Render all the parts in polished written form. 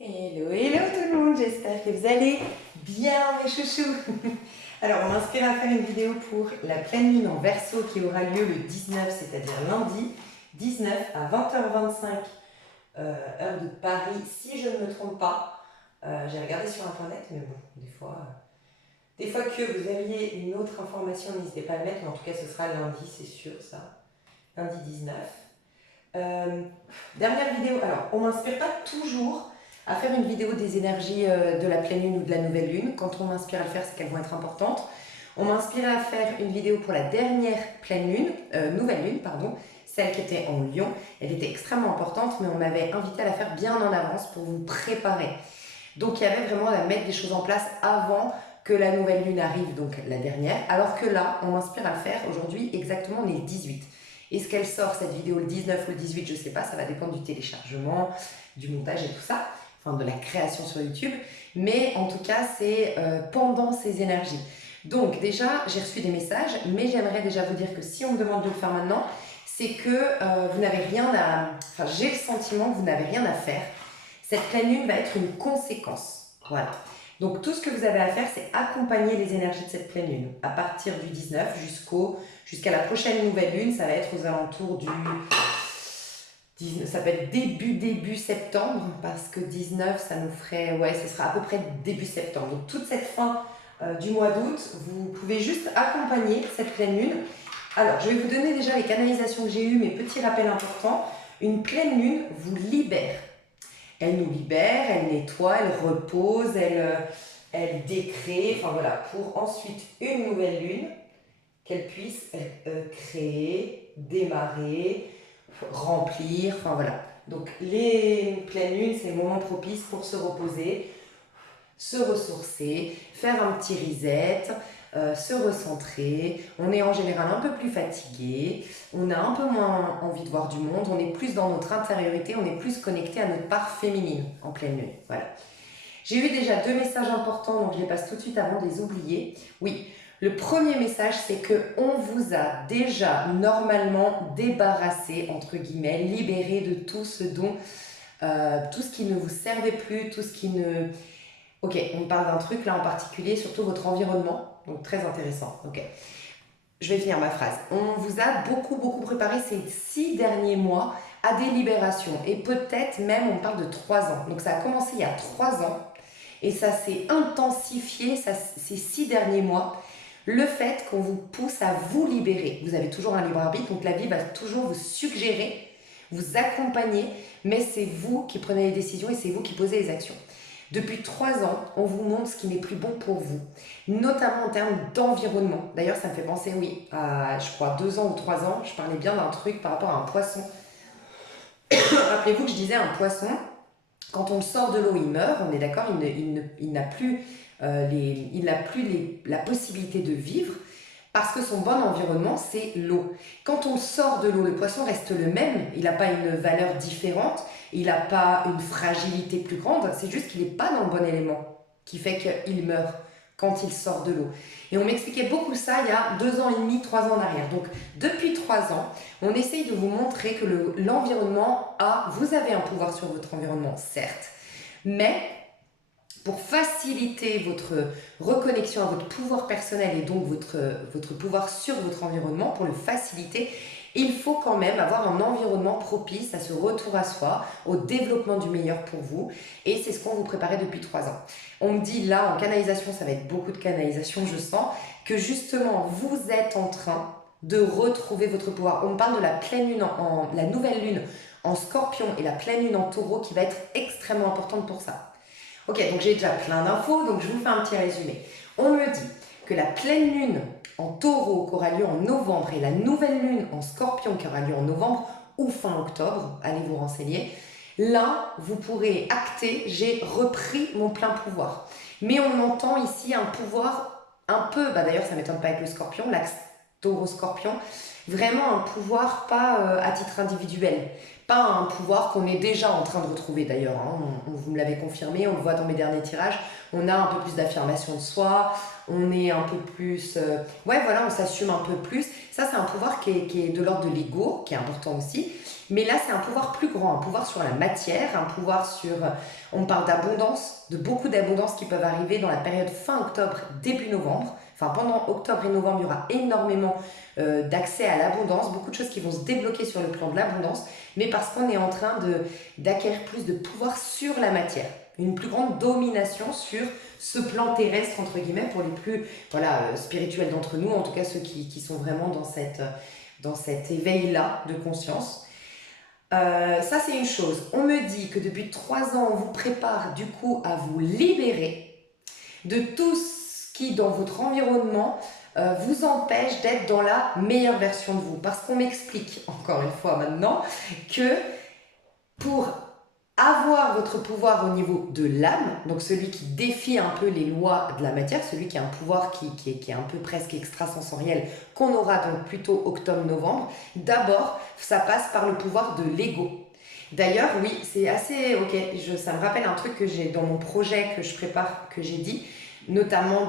Hello, hello tout le monde, j'espère que vous allez bien mes chouchous. Alors on m'inspire à faire une vidéo pour la pleine lune en Verseau qui aura lieu le 19, c'est-à-dire lundi 19 à 20h25 heure de Paris, si je ne me trompe pas. J'ai regardé sur internet, mais bon, des fois que vous aviez une autre information, n'hésitez pas à le mettre, mais en tout cas ce sera lundi, c'est sûr ça, lundi 19. Dernière vidéo, alors on m'inspire pas toujours à faire une vidéo des énergies de la pleine lune ou de la nouvelle lune. Quand on m'inspire à le faire, c'est qu'elles vont être importantes. On m'a inspiré à faire une vidéo pour la dernière pleine lune, nouvelle lune, pardon, celle qui était en Lion. Elle était extrêmement importante, mais on m'avait invité à la faire bien en avance pour vous préparer. Donc il y avait vraiment à mettre des choses en place avant que la nouvelle lune arrive, donc la dernière. Alors que là, on m'inspire à le faire aujourd'hui, exactement, on est le 18. Est-ce qu'elle sort cette vidéo le 19 ou le 18? Je ne sais pas, ça va dépendre du téléchargement, du montage et tout ça, enfin de la création sur YouTube. Mais en tout cas, c'est pendant ces énergies. Donc déjà, j'ai reçu des messages, mais j'aimerais déjà vous dire que si on me demande de le faire maintenant, c'est que vous n'avez rien à... Enfin, j'ai le sentiment que vous n'avez rien à faire. Cette pleine lune va être une conséquence. Voilà. Donc tout ce que vous avez à faire, c'est accompagner les énergies de cette pleine lune. À partir du 19 jusqu'à la prochaine nouvelle lune, ça va être aux alentours du... Ça peut être début septembre, parce que 19, ça nous ferait... Ouais, ce sera à peu près début septembre. Donc toute cette fin du mois d'août, vous pouvez juste accompagner cette pleine lune. Alors, je vais vous donner déjà les canalisations que j'ai eues, mes petits rappels importants. Une pleine lune vous libère. Elle nous libère, elle nettoie, elle repose, elle décrée, enfin voilà, pour ensuite une nouvelle lune, qu'elle puisse créer, démarrer, remplir, enfin voilà. Donc les pleines lunes, c'est le moment propice pour se reposer, se ressourcer, faire un petit reset, se recentrer. On est en général un peu plus fatigué, on a un peu moins envie de voir du monde, on est plus dans notre intériorité, on est plus connecté à notre part féminine en pleine lune. Voilà. J'ai eu déjà 2 messages importants, donc je les passe tout de suite avant de les oublier. Oui, le premier message, c'est que on vous a déjà normalement débarrassé, entre guillemets, libéré de tout ce dont, tout ce qui ne vous servait plus, tout ce qui ne... Ok, on parle d'un truc là en particulier, surtout votre environnement, donc très intéressant. Ok, je vais finir ma phrase. On vous a beaucoup préparé ces 6 derniers mois à des libérations, et peut-être même on parle de 3 ans. Donc ça a commencé il y a 3 ans, et ça s'est intensifié ces 6 derniers mois. Le fait qu'on vous pousse à vous libérer. Vous avez toujours un libre arbitre, donc la vie va toujours vous suggérer, vous accompagner, mais c'est vous qui prenez les décisions et c'est vous qui posez les actions. Depuis 3 ans, on vous montre ce qui n'est plus bon pour vous, notamment en termes d'environnement. D'ailleurs, ça me fait penser, oui, à, je crois, 2 ans ou 3 ans, je parlais bien d'un truc par rapport à un poisson. Rappelez-vous que je disais un poisson, quand on le sort de l'eau, il meurt, on est d'accord, il n'a plus, la possibilité de vivre, parce que son bon environnement, c'est l'eau. Quand on sort de l'eau, le poisson reste le même, il n'a pas une valeur différente, il n'a pas une fragilité plus grande, c'est juste qu'il n'est pas dans le bon élément, qui fait qu'il meurt quand il sort de l'eau. Et on m'expliquait beaucoup ça il y a 2 ans et demi, 3 ans en arrière. Donc depuis 3 ans, on essaye de vous montrer que l'environnement vous avez un pouvoir sur votre environnement, certes, mais pour faciliter votre reconnexion à votre pouvoir personnel et donc votre pouvoir sur votre environnement, pour le faciliter, il faut quand même avoir un environnement propice à ce retour à soi, au développement du meilleur pour vous. Et c'est ce qu'on vous préparait depuis 3 ans. On me dit là, en canalisation, ça va être beaucoup de canalisation, je sens, que justement, vous êtes en train de retrouver votre pouvoir. On me parle de la pleine lune, la nouvelle lune en Scorpion et la pleine lune en Taureau qui va être extrêmement importante pour ça. Ok, donc j'ai déjà plein d'infos, donc je vous fais un petit résumé. On me dit que la pleine lune en Taureau qui aura lieu en novembre et la nouvelle lune en Scorpion qui aura lieu en novembre ou fin octobre, allez vous renseigner, là vous pourrez acter, j'ai repris mon plein pouvoir. Mais on entend ici un pouvoir un peu, d'ailleurs ça ne m'étonne pas avec le Scorpion, Taureau, Scorpion, vraiment un pouvoir pas à titre individuel, pas un pouvoir qu'on est déjà en train de retrouver d'ailleurs, hein. Vous me l'avez confirmé, on le voit dans mes derniers tirages, on a un peu plus d'affirmation de soi, on est un peu plus... ouais voilà, on s'assume un peu plus. Ça c'est un pouvoir qui est de l'ordre de l'ego, qui est important aussi, mais là c'est un pouvoir plus grand, un pouvoir sur la matière, un pouvoir sur... on parle d'abondance, de beaucoup d'abondance qui peuvent arriver dans la période fin octobre, début novembre. Enfin, pendant octobre et novembre, il y aura énormément d'accès à l'abondance, beaucoup de choses qui vont se débloquer sur le plan de l'abondance, mais parce qu'on est en train d'acquérir plus de pouvoir sur la matière, une plus grande domination sur ce plan terrestre, entre guillemets, pour les plus spirituels d'entre nous, en tout cas ceux qui sont vraiment dans cet éveil-là de conscience. Ça, c'est une chose. On me dit que depuis 3 ans, on vous prépare du coup à vous libérer de tout ce qui, dans votre environnement, vous empêche d'être dans la meilleure version de vous. Parce qu'on m'explique, encore une fois maintenant, que pour avoir votre pouvoir au niveau de l'âme, donc celui qui défie un peu les lois de la matière, celui qui a un pouvoir qui est un peu presque extrasensoriel, qu'on aura donc plutôt octobre-novembre, d'abord, ça passe par le pouvoir de l'ego. D'ailleurs, oui, c'est assez... Ok, ça me rappelle un truc que j'ai dans mon projet que je prépare, que j'ai dit, notamment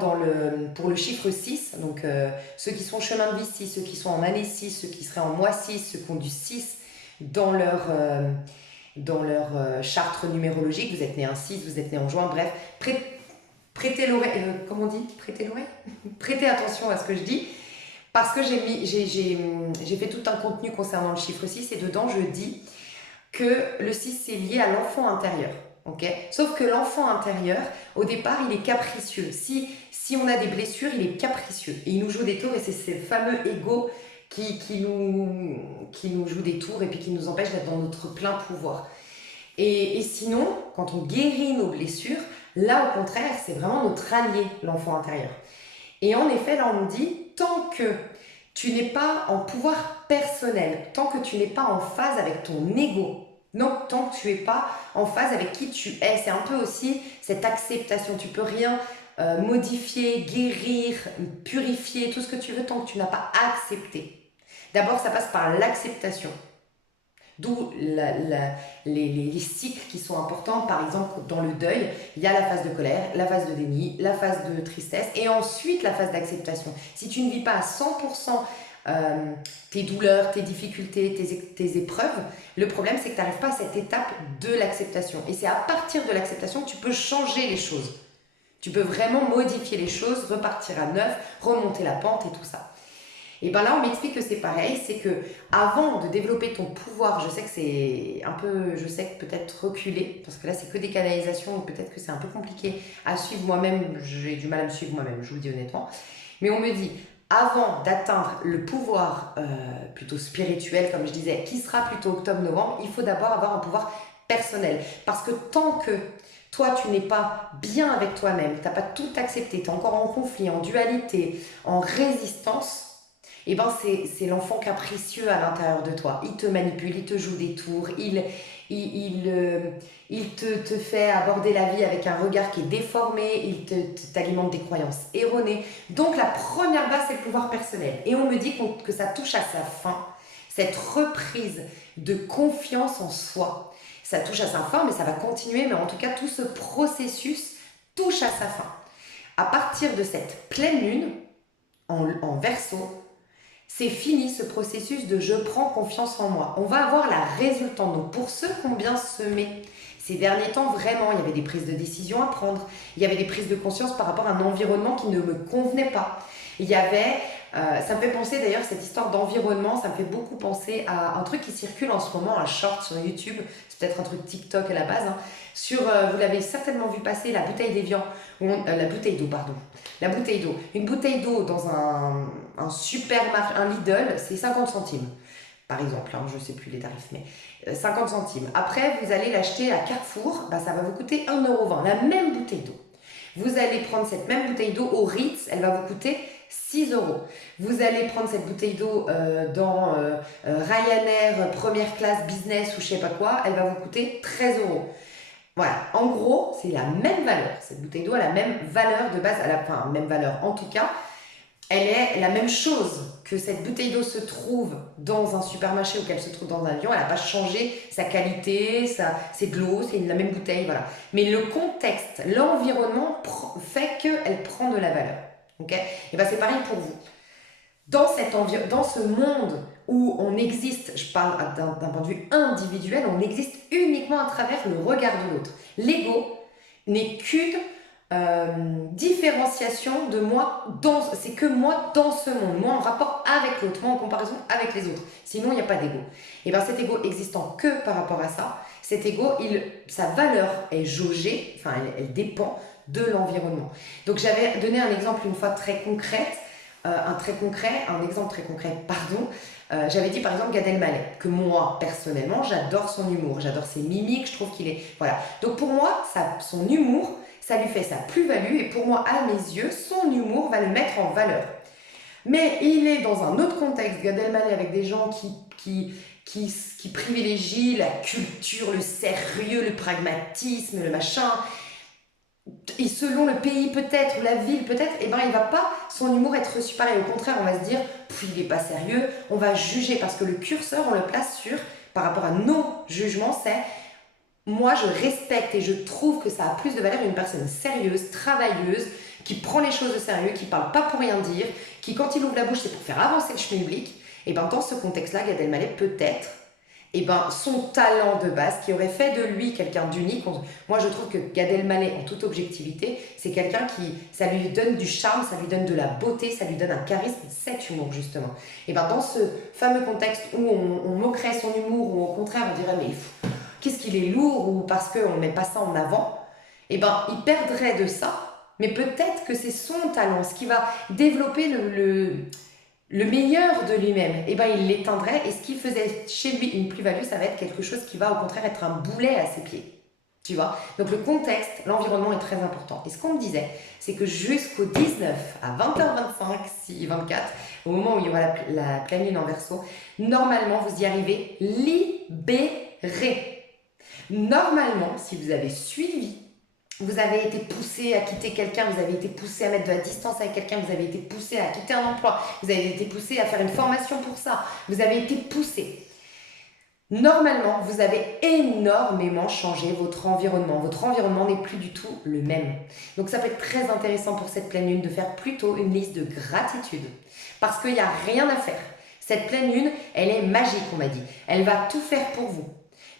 pour le chiffre 6, donc ceux qui sont en chemin de vie 6, ceux qui sont en année 6, ceux qui seraient en mois 6, ceux qui ont du 6 dans leur charte numérologique, vous êtes né en 6, vous êtes né en juin, bref, prêtez l'oreille, comment on dit? Prêtez l'oreille. Prêtez attention à ce que je dis, parce que j'ai fait tout un contenu concernant le chiffre 6, et dedans je dis que le 6 c'est lié à l'enfant intérieur. Okay. Sauf que l'enfant intérieur, au départ, il est capricieux. Si on a des blessures, il est capricieux. Et il nous joue des tours, et c'est le fameux ego qui nous joue des tours et puis qui nous empêche d'être dans notre plein pouvoir. Et sinon, quand on guérit nos blessures, là au contraire, c'est vraiment notre allié, l'enfant intérieur. Et en effet, là on nous dit, tant que tu n'es pas en pouvoir personnel, tant que tu n'es pas en phase avec ton ego, non, tant que tu n'es pas en phase avec qui tu es, c'est un peu aussi cette acceptation. Tu peux rien modifier, guérir, purifier, tout ce que tu veux tant que tu n'as pas accepté. D'abord, ça passe par l'acceptation. D'où les cycles qui sont importants. Par exemple, dans le deuil, il y a la phase de colère, la phase de déni, la phase de tristesse et ensuite la phase d'acceptation. Si tu ne vis pas à 100% tes douleurs, tes difficultés, tes épreuves, le problème c'est que tu n'arrives pas à cette étape de l'acceptation. Et c'est à partir de l'acceptation que tu peux changer les choses. Tu peux vraiment modifier les choses, repartir à neuf, remonter la pente et tout ça. Et bien là, on m'explique que c'est pareil, c'est que avant de développer ton pouvoir, je sais que peut-être reculé, parce que là, c'est que des canalisations, et peut-être que c'est un peu compliqué à suivre moi-même, j'ai du mal à me suivre moi-même, je vous le dis honnêtement. Mais on me dit, avant d'atteindre le pouvoir plutôt spirituel, comme je disais, qui sera plutôt octobre-novembre, il faut d'abord avoir un pouvoir personnel. Parce que tant que toi, tu n'es pas bien avec toi-même, tu n'as pas tout accepté, tu es encore en conflit, en dualité, en résistance, et ben c'est l'enfant capricieux à l'intérieur de toi. Il te manipule, il te joue des tours, il te fait aborder la vie avec un regard qui est déformé, il t'alimente des croyances erronées. Donc la première base, c'est le pouvoir personnel. Et on me dit que ça touche à sa fin, cette reprise de confiance en soi. Ça touche à sa fin, mais ça va continuer. Mais en tout cas, tout ce processus touche à sa fin. À partir de cette pleine lune, en Verseau, c'est fini ce processus de je prends confiance en moi. On va avoir la résultante. Donc pour ceux qui ont bien semé, ces derniers temps, vraiment, il y avait des prises de décision à prendre. Il y avait des prises de conscience par rapport à un environnement qui ne me convenait pas. Il y avait, ça me fait penser d'ailleurs, cette histoire d'environnement, ça me fait beaucoup penser à un truc qui circule en ce moment, un short sur YouTube. C'est peut-être un truc TikTok à la base. Vous l'avez certainement vu passer, la bouteille d'Evian, la bouteille d'eau, pardon. La bouteille d'eau. Une bouteille d'eau dans un supermarché, un Lidl, c'est 50 centimes. Par exemple, je ne sais plus les tarifs, mais 50 centimes. Après, vous allez l'acheter à Carrefour, ça va vous coûter 1,20 €, la même bouteille d'eau. Vous allez prendre cette même bouteille d'eau au Ritz, elle va vous coûter 6 €. Vous allez prendre cette bouteille d'eau dans Ryanair, première classe, business ou je sais pas quoi, elle va vous coûter 13 €. Voilà, en gros, c'est la même valeur. Cette bouteille d'eau a la même valeur de base, même valeur en tout cas. elle est la même chose que cette bouteille d'eau se trouve dans un supermarché ou qu'elle se trouve dans un avion, elle n'a pas changé sa qualité, c'est de l'eau, c'est la même bouteille, voilà. Mais le contexte, l'environnement fait qu'elle prend de la valeur. Ok. Et bien c'est pareil pour vous. Dans ce monde où on existe, je parle d'un point de vue individuel, on existe uniquement à travers le regard de l'autre. L'ego n'est qu'une différenciation de moi, c'est que moi dans ce monde, moi en rapport avec l'autre, moi en comparaison avec les autres. Sinon, il n'y a pas d'ego. Et bien cet ego existant que par rapport à ça, cet ego, sa valeur est jaugée, enfin elle dépend de l'environnement. Donc j'avais donné un exemple une fois très concret, un exemple très concret, pardon. J'avais dit par exemple Gad Elmaleh, que moi personnellement j'adore son humour, j'adore ses mimiques, je trouve qu'il est... Voilà. Donc pour moi, son humour, ça lui fait sa plus-value et pour moi, à mes yeux, son humour va le mettre en valeur. Mais il est dans un autre contexte, Gad Elmaleh, avec des gens qui privilégient la culture, le sérieux, le pragmatisme, le machin. Et selon le pays peut-être, ou la ville peut-être, eh ben il va pas, son humour être reçu pareil. Au contraire, on va se dire, il est pas sérieux, on va juger parce que le curseur, on le place sur, par rapport à nos jugements, c'est moi je respecte et je trouve que ça a plus de valeur une personne sérieuse, travailleuse, qui prend les choses au sérieux, qui parle pas pour rien dire, qui quand il ouvre la bouche c'est pour faire avancer le schmilblick. Et ben dans ce contexte-là, Gad Elmaleh peut-être, et ben son talent de base qui aurait fait de lui quelqu'un d'unique. Moi je trouve que Gad Elmaleh en toute objectivité, c'est quelqu'un qui, ça lui donne du charme, ça lui donne de la beauté, ça lui donne un charisme, cet humour justement. Et ben dans ce fameux contexte où on moquerait son humour, ou au contraire on dirait mais qu'est-ce qu'il est lourd, ou parce qu'on ne met pas ça en avant, et ben il perdrait de ça. Mais peut-être que c'est son talent, ce qui va développer le meilleur de lui-même, et ben il l'éteindrait, et ce qui faisait chez lui une plus-value, ça va être quelque chose qui va au contraire être un boulet à ses pieds. Tu vois. Donc le contexte, l'environnement est très important. Et ce qu'on me disait, c'est que jusqu'au 19 à 20h25, si 24, au moment où il y aura la pleine lune en Verseau, normalement vous y arrivez libéré. Normalement, si vous avez suivi, vous avez été poussé à quitter quelqu'un, vous avez été poussé à mettre de la distance avec quelqu'un, vous avez été poussé à quitter un emploi, vous avez été poussé à faire une formation pour ça, vous avez été poussé. Normalement, vous avez énormément changé votre environnement. Votre environnement n'est plus du tout le même. Donc ça peut être très intéressant pour cette pleine lune de faire plutôt une liste de gratitude. Parce qu'il n'y a rien à faire. Cette pleine lune, elle est magique, on m'a dit. Elle va tout faire pour vous.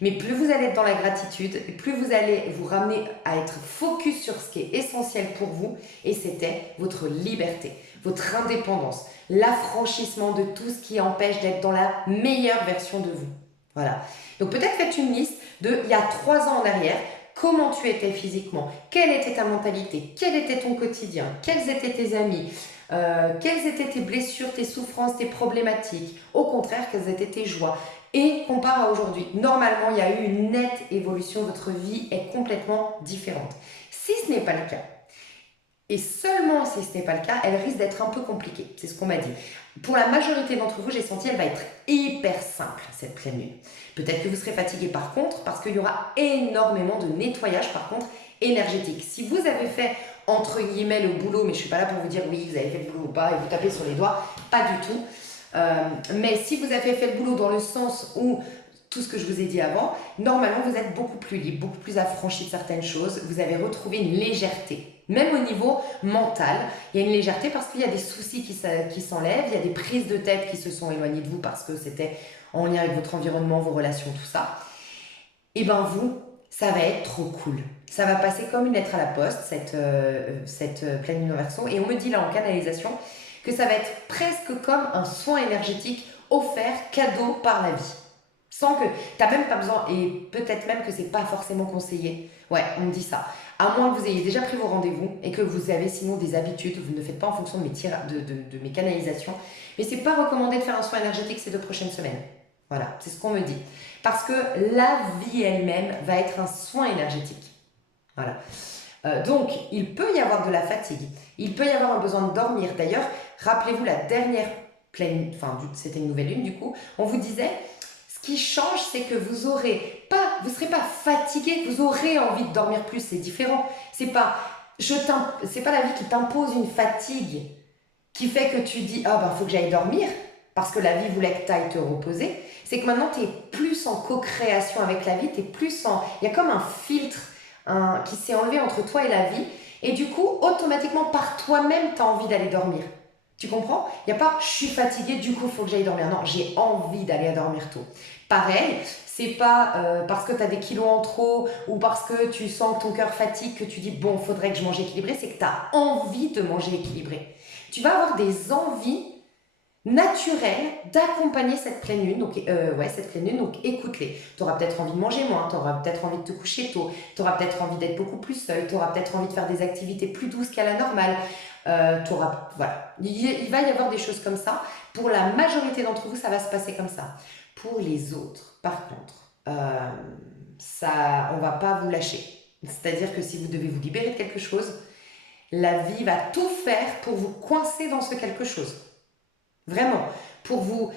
Mais plus vous allez être dans la gratitude, et plus vous allez vous ramener à être focus sur ce qui est essentiel pour vous, et c'était votre liberté, votre indépendance, l'affranchissement de tout ce qui empêche d'être dans la meilleure version de vous. Voilà. Donc peut-être faites une liste de il y a 3 ans en arrière, comment tu étais physiquement, quelle était ta mentalité, quel était ton quotidien, quels étaient tes amis, quelles étaient tes blessures, tes souffrances, tes problématiques, au contraire, quelles étaient tes joies. Et compare à aujourd'hui. Normalement, il y a eu une nette évolution, votre vie est complètement différente. Si ce n'est pas le cas, et seulement si ce n'est pas le cas, elle risque d'être un peu compliquée. C'est ce qu'on m'a dit. Pour la majorité d'entre vous, j'ai senti qu'elle va être hyper simple, cette pleine lune. Peut-être que vous serez fatigué par contre, parce qu'il y aura énormément de nettoyage par contre énergétique. Si vous avez fait entre guillemets le boulot, mais je ne suis pas là pour vous dire oui, vous avez fait le boulot ou pas, et vous tapez sur les doigts, pas du tout. Mais si vous avez fait le boulot dans le sens où tout ce que je vous ai dit avant, normalement vous êtes beaucoup plus libre, beaucoup plus affranchi de certaines choses, vous avez retrouvé une légèreté. Même au niveau mental, il y a une légèreté parce qu'il y a des soucis qui s'enlèvent, il y a des prises de tête qui se sont éloignées de vous parce que c'était en lien avec votre environnement, vos relations, tout ça. Et ben vous, ça va être trop cool. Ça va passer comme une lettre à la poste, cette pleine lune en Verseau. Et on me dit là en canalisation que ça va être presque comme un soin énergétique offert, cadeau par la vie. Sans que, tu n'as même pas besoin, et peut-être même que c'est pas forcément conseillé. Ouais, on me dit ça. À moins que vous ayez déjà pris vos rendez-vous et que vous avez sinon des habitudes, vous ne le faites pas en fonction de mes canalisations. Mais c'est pas recommandé de faire un soin énergétique ces 2 prochaines semaines. Voilà, c'est ce qu'on me dit. Parce que la vie elle-même va être un soin énergétique. Voilà. Donc, il peut y avoir de la fatigue. Il peut y avoir un besoin de dormir. D'ailleurs, rappelez-vous la dernière pleine, enfin, c'était une nouvelle lune du coup, on vous disait, ce qui change, c'est que vous serez pas fatigué, vous aurez envie de dormir plus, c'est différent. C'est pas la vie qui t'impose une fatigue qui fait que tu dis, ah ben faut que j'aille dormir, parce que la vie voulait que tu ailles te reposer, c'est que maintenant tu es plus en co-création avec la vie, il y a comme un filtre qui s'est enlevé entre toi et la vie, et du coup, automatiquement, par toi-même, tu as envie d'aller dormir. Tu comprends? Il n'y a pas je suis fatiguée, du coup, il faut que j'aille dormir. Non, j'ai envie d'aller dormir tôt. Pareil, c'est pas parce que tu as des kilos en trop ou parce que tu sens que ton cœur fatigue que tu dis bon, faudrait que je mange équilibré, c'est que tu as envie de manger équilibré. Tu vas avoir des envies naturelles d'accompagner cette pleine lune. Donc, cette pleine lune, donc écoute-les. Tu auras peut-être envie de manger moins, tu auras peut-être envie de te coucher tôt, tu auras peut-être envie d'être beaucoup plus seul, tu auras peut-être envie de faire des activités plus douces qu'à la normale. Voilà. Il va y avoir des choses comme ça. Pour la majorité d'entre vous, ça va se passer comme ça. Pour les autres, par contre, on ne va pas vous lâcher. C'est-à-dire que si vous devez vous libérer de quelque chose, la vie va tout faire pour vous coincer dans ce quelque chose. Vraiment. Pour vous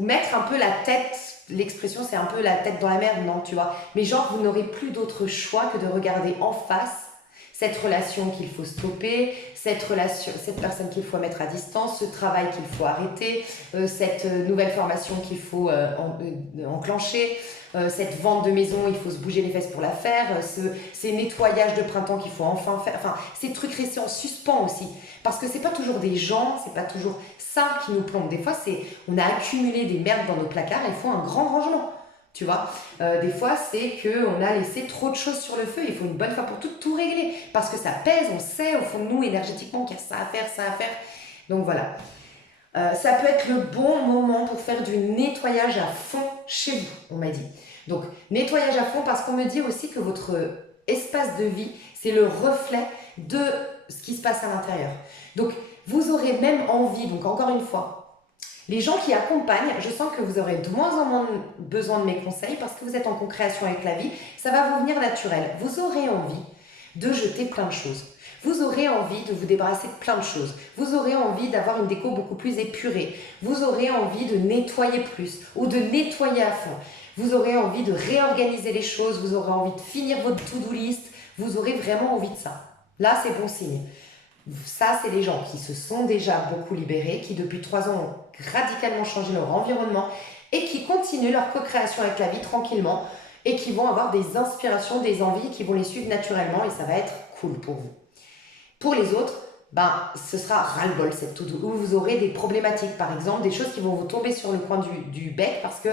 mettre un peu la tête, l'expression c'est un peu la tête dans la mer, non, tu vois. Mais genre, vous n'aurez plus d'autre choix que de regarder en face cette relation qu'il faut stopper, cette personne qu'il faut mettre à distance, ce travail qu'il faut arrêter, cette nouvelle formation qu'il faut enclencher, cette vente de maison, il faut se bouger les fesses pour la faire, ces nettoyages de printemps qu'il faut enfin faire, enfin, ces trucs restés en suspens aussi. Parce que c'est pas toujours des gens, c'est pas toujours ça qui nous plombe. Des fois, on a accumulé des merdes dans nos placards et il faut un grand rangement. Tu vois, des fois, c'est qu'on a laissé trop de choses sur le feu. Il faut une bonne fois pour toutes tout régler. Parce que ça pèse, on sait au fond de nous, énergétiquement, qu'il y a ça à faire, ça à faire. Donc voilà. Ça peut être le bon moment pour faire du nettoyage à fond chez vous, on m'a dit. Donc, nettoyage à fond parce qu'on me dit aussi que votre espace de vie, c'est le reflet de ce qui se passe à l'intérieur. Donc, vous aurez même envie, donc encore une fois, les gens qui accompagnent, je sens que vous aurez de moins en moins besoin de mes conseils parce que vous êtes en co-création avec la vie. Ça va vous venir naturel. Vous aurez envie de jeter plein de choses. Vous aurez envie de vous débarrasser de plein de choses. Vous aurez envie d'avoir une déco beaucoup plus épurée. Vous aurez envie de nettoyer plus ou de nettoyer à fond. Vous aurez envie de réorganiser les choses. Vous aurez envie de finir votre to-do list. Vous aurez vraiment envie de ça. Là, c'est bon signe. Ça, c'est les gens qui se sont déjà beaucoup libérés, qui depuis 3 ans ont radicalement changé leur environnement et qui continuent leur co-création avec la vie tranquillement et qui vont avoir des inspirations, des envies qui vont les suivre naturellement et ça va être cool pour vous. Pour les autres, ce sera ras-le-bol cette to-do où vous aurez des problématiques, par exemple, des choses qui vont vous tomber sur le coin du bec parce que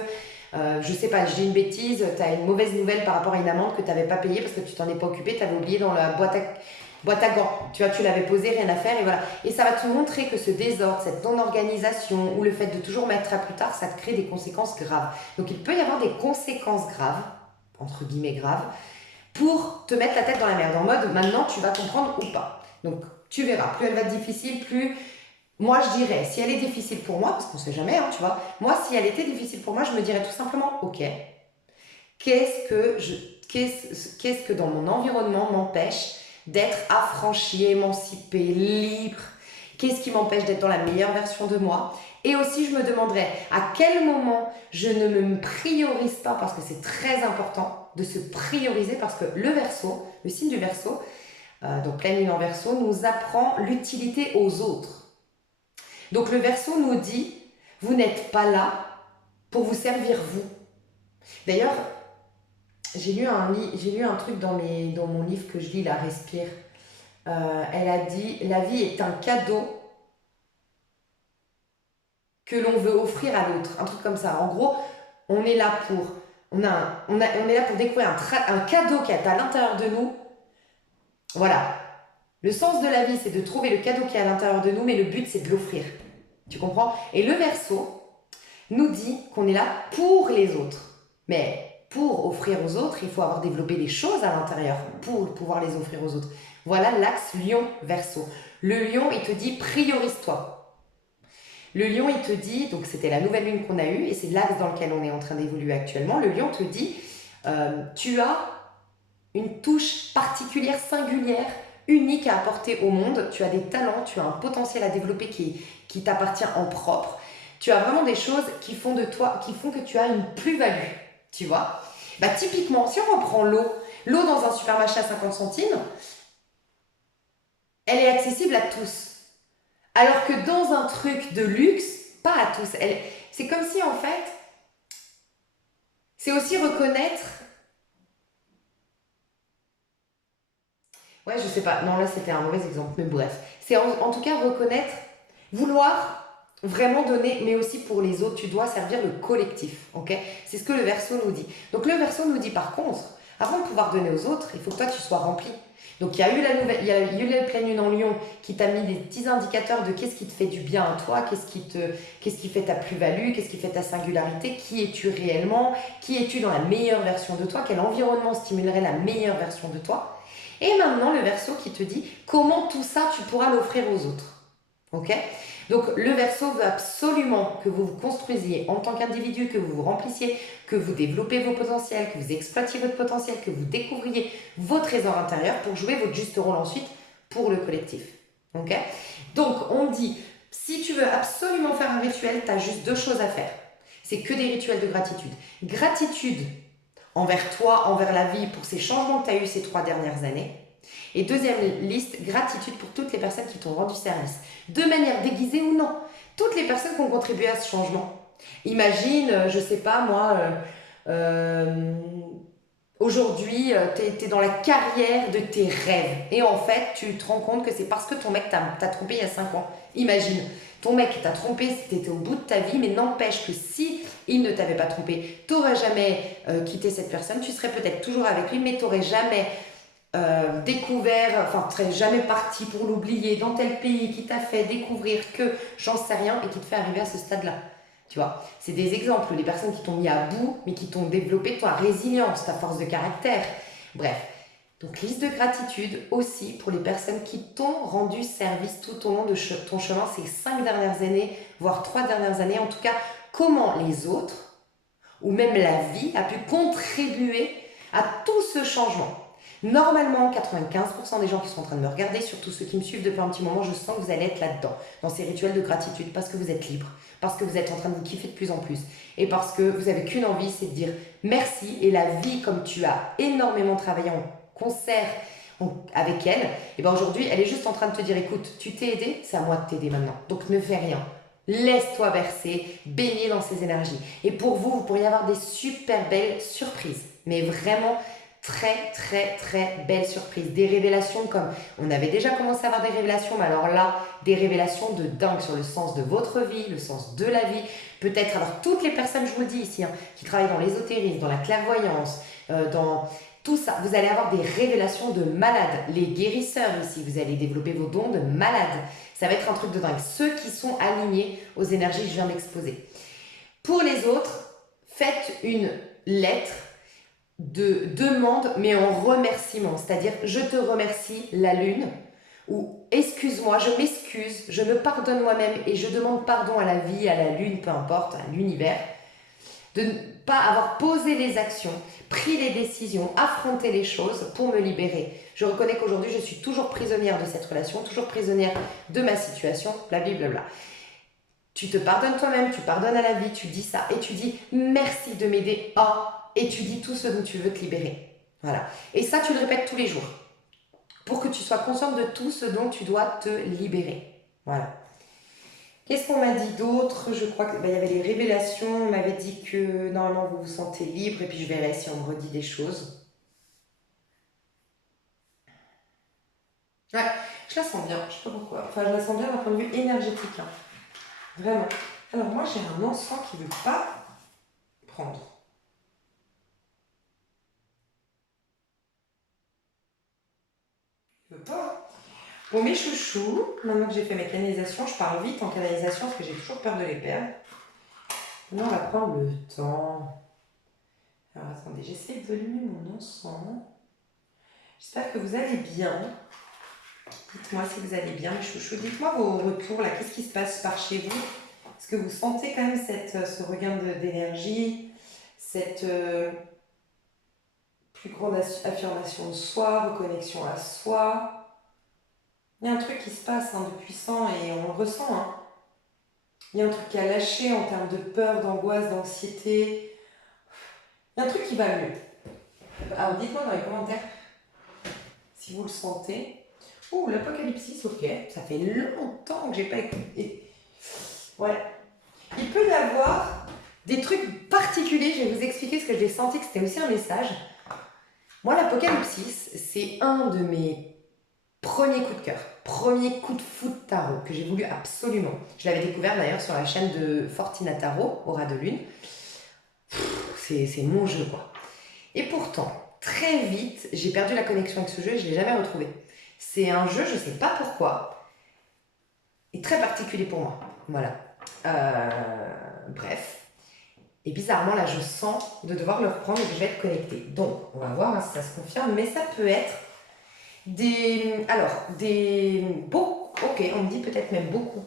je sais pas, je dis une bêtise, tu as une mauvaise nouvelle par rapport à une amende que tu n'avais pas payée parce que tu t'en es pas occupé, tu avais oublié dans la boîte à gants, tu vois, tu l'avais posé, rien à faire et voilà. Et ça va te montrer que ce désordre, cette non-organisation ou le fait de toujours mettre à plus tard, ça te crée des conséquences graves. Donc il peut y avoir des conséquences graves, entre guillemets graves, pour te mettre la tête dans la merde, en mode maintenant tu vas comprendre ou pas. Donc tu verras, plus elle va être difficile, plus... Moi je dirais, si elle est difficile pour moi, parce qu'on sait jamais, hein, tu vois, moi si elle était difficile pour moi, je me dirais tout simplement, ok, qu'est-ce que dans mon environnement m'empêche d'être affranchie, émancipée, libre? Qu'est-ce qui m'empêche d'être dans la meilleure version de moi? Et aussi, je me demanderais à quel moment je ne me priorise pas, parce que c'est très important de se prioriser, parce que le Verseau, le signe du Verseau, donc pleine lune en Verseau, nous apprend l'utilité aux autres. Donc le Verseau nous dit, vous n'êtes pas là pour vous servir vous. D'ailleurs, j'ai lu un truc dans mon livre que je lis, La Respire. Elle a dit, la vie est un cadeau que l'on veut offrir à l'autre. Un truc comme ça. En gros, on est là pour, on est là pour découvrir un cadeau qui est à l'intérieur de nous. Voilà. Le sens de la vie, c'est de trouver le cadeau qui est à l'intérieur de nous, mais le but, c'est de l'offrir. Tu comprends? Et le Verseau nous dit qu'on est là pour les autres. Mais pour offrir aux autres, il faut avoir développé des choses à l'intérieur pour pouvoir les offrir aux autres. Voilà l'axe Lion-Verseau. Le Lion, il te dit priorise-toi. Le Lion, il te dit, donc c'était la nouvelle lune qu'on a eue, et c'est l'axe dans lequel on est en train d'évoluer actuellement. Le Lion te dit, tu as une touche particulière, singulière, unique à apporter au monde. Tu as des talents, tu as un potentiel à développer qui t'appartient en propre. Tu as vraiment des choses qui font de toi, qui font que tu as une plus-value, tu vois. Typiquement, si on reprend l'eau dans un supermarché à 50 centimes, elle est accessible à tous. Alors que dans un truc de luxe, pas à tous. C'est comme si en fait, c'est aussi reconnaître. Ouais, je sais pas. Non, là c'était un mauvais exemple, mais bref. C'est en tout cas reconnaître, vouloir vraiment donner, mais aussi pour les autres, tu dois servir le collectif, ok? C'est ce que le Verseau nous dit. Donc le Verseau nous dit par contre, avant de pouvoir donner aux autres, il faut que toi tu sois rempli. Donc il y a eu il y a eu la pleine lune en Lion qui t'a mis des petits indicateurs de qu'est-ce qui te fait du bien à toi, qu'est-ce qui fait ta plus-value, qu'est-ce qui fait ta singularité, qui es-tu réellement, qui es-tu dans la meilleure version de toi, quel environnement stimulerait la meilleure version de toi. Et maintenant le Verseau qui te dit comment tout ça tu pourras l'offrir aux autres. Ok? Donc le Verseau veut absolument que vous vous construisiez en tant qu'individu, que vous vous remplissiez, que vous développez vos potentiels, que vous exploitiez votre potentiel, que vous découvriez vos trésors intérieurs pour jouer votre juste rôle ensuite pour le collectif. Ok? Donc on dit, si tu veux absolument faire un rituel, tu as juste deux choses à faire. C'est que des rituels de gratitude. Gratitude envers toi, envers la vie, pour ces changements que tu as eus ces 3 dernières années. Et deuxième liste, gratitude pour toutes les personnes qui t'ont rendu service, de manière déguisée ou non. Toutes les personnes qui ont contribué à ce changement. Imagine, je sais pas moi, aujourd'hui, tu es dans la carrière de tes rêves. Et en fait, tu te rends compte que c'est parce que ton mec t'a trompé il y a 5 ans. Imagine, ton mec t'a trompé, c'était au bout de ta vie, mais n'empêche que si il ne t'avait pas trompé, tu n'aurais jamais quitté cette personne, tu serais peut-être toujours avec lui, mais tu n'aurais jamais découvert, enfin, tu serais jamais parti pour l'oublier dans tel pays qui t'a fait découvrir que j'en sais rien et qui te fait arriver à ce stade-là. Tu vois, c'est des exemples, des personnes qui t'ont mis à bout, mais qui t'ont développé ta résilience, ta force de caractère. Bref, donc liste de gratitude aussi pour les personnes qui t'ont rendu service tout au long de ton chemin ces 5 dernières années, voire 3 dernières années. En tout cas, comment les autres, ou même la vie, a pu contribuer à tout ce changement. Normalement, 95% des gens qui sont en train de me regarder, surtout ceux qui me suivent depuis un petit moment, je sens que vous allez être là-dedans, dans ces rituels de gratitude, parce que vous êtes libre, parce que vous êtes en train de vous kiffer de plus en plus, et parce que vous n'avez qu'une envie, c'est de dire merci, et la vie, comme tu as énormément travaillé en concert avec elle, et ben aujourd'hui, elle est juste en train de te dire, écoute, tu t'es aidé, c'est à moi de t'aider maintenant, donc ne fais rien. Laisse-toi bercer, baigner dans ces énergies. Et pour vous, vous pourriez avoir des super belles surprises, mais vraiment très très très belles surprises, des révélations comme on avait déjà commencé à avoir des révélations, mais alors là des révélations de dingue sur le sens de votre vie, le sens de la vie, peut-être. Alors toutes les personnes, je vous le dis ici, qui travaillent dans l'ésotérisme, dans la clairvoyance, dans tout ça, vous allez avoir des révélations de malades. Les guérisseurs ici, vous allez développer vos dons de malades. Ça va être un truc de dingue, ceux qui sont alignés aux énergies que je viens d'exposer. Pour les autres, faites une lettre de demande, mais en remerciement. C'est-à-dire, je te remercie, la lune, ou excuse-moi, je m'excuse, je me pardonne moi-même et je demande pardon à la vie, à la lune, peu importe, à l'univers, de ne pas avoir posé les actions, pris les décisions, affronté les choses pour me libérer. Je reconnais qu'aujourd'hui, je suis toujours prisonnière de cette relation, toujours prisonnière de ma situation, blablabla. Tu te pardonnes toi-même, tu pardonnes à la vie, tu dis ça et tu dis merci de m'aider à, et tu dis tout ce dont tu veux te libérer. Voilà. Et ça, tu le répètes tous les jours pour que tu sois consciente de tout ce dont tu dois te libérer. Voilà. Qu'est-ce qu'on m'a dit d'autre? Je crois qu'il y avait les révélations. On m'avait dit que normalement vous vous sentez libre et puis je verrai si on me redit des choses. Ouais, je la sens bien, je sais pas pourquoi. Enfin, je la sens bien d'un point de vue énergétique. Hein. Vraiment. Alors moi j'ai un encens qui ne veut pas prendre. Il veut pas. Bon mes chouchous, maintenant que j'ai fait mes canalisations, je parle vite en canalisation parce que j'ai toujours peur de les perdre. Maintenant on va prendre le temps. Alors attendez, j'essaie de allumer mon encens. J'espère que vous allez bien. Dites-moi si vous allez bien mes chouchous. Dites-moi vos retours là, qu'est-ce qui se passe par chez vous? Est-ce que vous sentez quand même ce regain d'énergie, cette plus grande affirmation de soi, reconnexion à soi? Il y a un truc qui se passe de puissant et on le ressent. Hein. Il y a un truc qui a lâché en termes de peur, d'angoisse, d'anxiété. Il y a un truc qui va mieux. Alors dites-moi dans les commentaires si vous le sentez. Oh, l'Apocalypse, ok. Ça fait longtemps que j'ai pas écouté. Ouais. Il peut y avoir des trucs particuliers. Je vais vous expliquer ce que j'ai senti que c'était aussi un message. Moi, l'Apocalypse, c'est un de mes premiers coups de cœur. Premier coup de foot tarot que j'ai voulu absolument. Je l'avais découvert d'ailleurs sur la chaîne de Fortina Tarot, Aura de Lune. C'est mon jeu, quoi. Et pourtant, très vite, j'ai perdu la connexion avec ce jeu et je ne l'ai jamais retrouvé. C'est un jeu, je ne sais pas pourquoi, et très particulier pour moi. Voilà. Bref. Et bizarrement, là, je sens de devoir le reprendre et que je vais être connectée. Donc, on va voir si ça se confirme, mais ça peut être des... Alors, des... Ok, on me dit peut-être même beaucoup.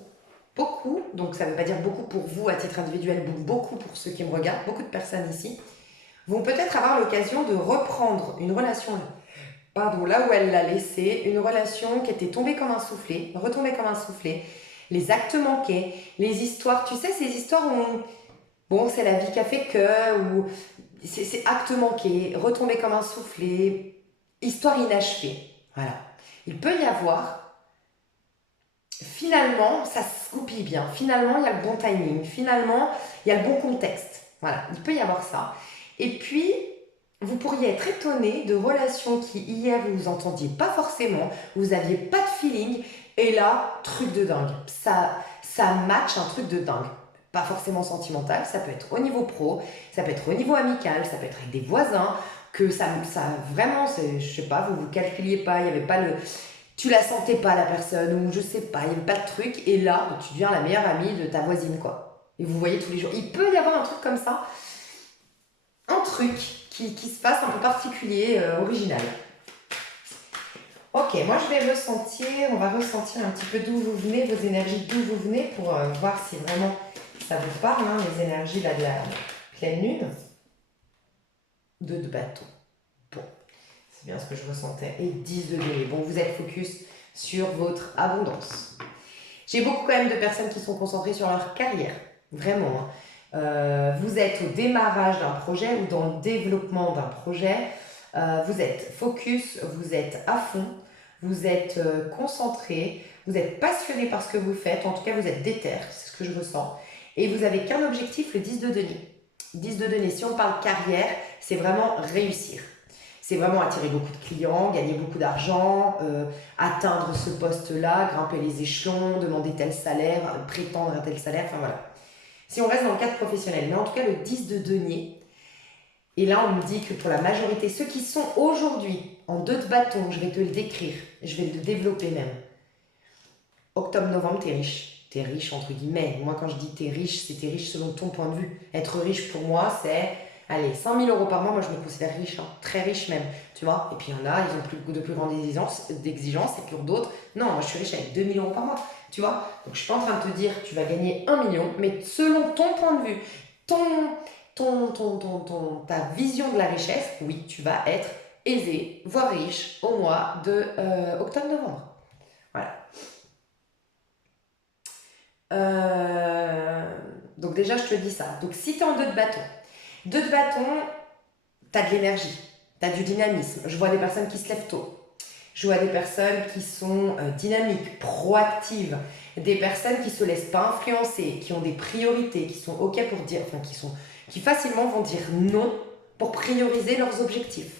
Beaucoup, donc ça ne veut pas dire beaucoup pour vous à titre individuel, beaucoup pour ceux qui me regardent, beaucoup de personnes ici, vont peut-être avoir l'occasion de reprendre une relation, pardon, là où elle l'a laissée, une relation qui était tombée comme un soufflé, retombée comme un soufflé, les actes manqués, les histoires, tu sais, ces histoires où, bon, c'est la vie qui a fait que, ou c'est actes manqués, retombé comme un soufflé, histoire inachevée, voilà. Il peut y avoir, finalement, ça se goupille bien, finalement, il y a le bon timing, finalement, il y a le bon contexte, voilà, il peut y avoir ça. Et puis, vous pourriez être étonné de relations qui hier vous vous entendiez pas forcément, vous aviez pas de feeling, et là, truc de dingue. Ça match un truc de dingue. Pas forcément sentimental, ça peut être au niveau pro, ça peut être au niveau amical, ça peut être avec des voisins, que ça vraiment, je sais pas, vous calculiez pas, il y avait pas le... Tu la sentais pas la personne, ou je sais pas, il y avait pas de truc, et là, tu deviens la meilleure amie de ta voisine, quoi. Et vous voyez tous les jours. Il peut y avoir un truc comme ça, un truc qui se passe un peu particulier, original. Ok, moi je vais ressentir, on va ressentir un petit peu d'où vous venez, vos énergies d'où vous venez pour voir si vraiment ça vous parle, hein, les énergies là, de la pleine lune. Deux de bateau. Bon, c'est bien ce que je ressentais. Et 10 de délai. Bon, vous êtes focus sur votre abondance. J'ai beaucoup quand même de personnes qui sont concentrées sur leur carrière, vraiment. Hein. Vous êtes au démarrage d'un projet ou dans le développement d'un projet. Vous êtes focus, vous êtes à fond, vous êtes concentré, vous êtes passionné par ce que vous faites, en tout cas vous êtes déter, c'est ce que je ressens. Et vous avez qu'un objectif, le 10 de denier. 10 de denier, si on parle carrière, c'est vraiment réussir. C'est vraiment attirer beaucoup de clients, gagner beaucoup d'argent, atteindre ce poste-là, grimper les échelons, demander tel salaire, prétendre à tel salaire, enfin voilà. Si on reste dans le cadre professionnel, mais en tout cas le 10 de denier, et là on me dit que pour la majorité, ceux qui sont aujourd'hui en 2 de bâton, je vais te le décrire, je vais le développer même. Octobre-novembre, t'es riche. T'es riche entre guillemets. Moi quand je dis t'es riche, c'est t'es riche selon ton point de vue. Être riche pour moi, c'est... Allez, 5 000 € par mois, moi je me considère riche, hein, très riche même, tu vois. Et puis il y en a, ils ont de plus grandes exigences, et pour d'autres, non, moi je suis riche avec 2 000 € par mois, tu vois. Donc je suis pas en train de te dire, tu vas gagner 1 million, mais selon ton point de vue, ta vision de la richesse, oui, tu vas être aisé, voire riche au mois de octobre-novembre. Voilà. Donc déjà, je te dis ça. Donc si tu es en 2 de bâton, 2 de bâton, tu as de l'énergie, tu as du dynamisme. Je vois des personnes qui se lèvent tôt. Je vois des personnes qui sont dynamiques, proactives. Des personnes qui ne se laissent pas influencer, qui ont des priorités, qui sont OK pour dire, enfin qui facilement vont dire non pour prioriser leurs objectifs.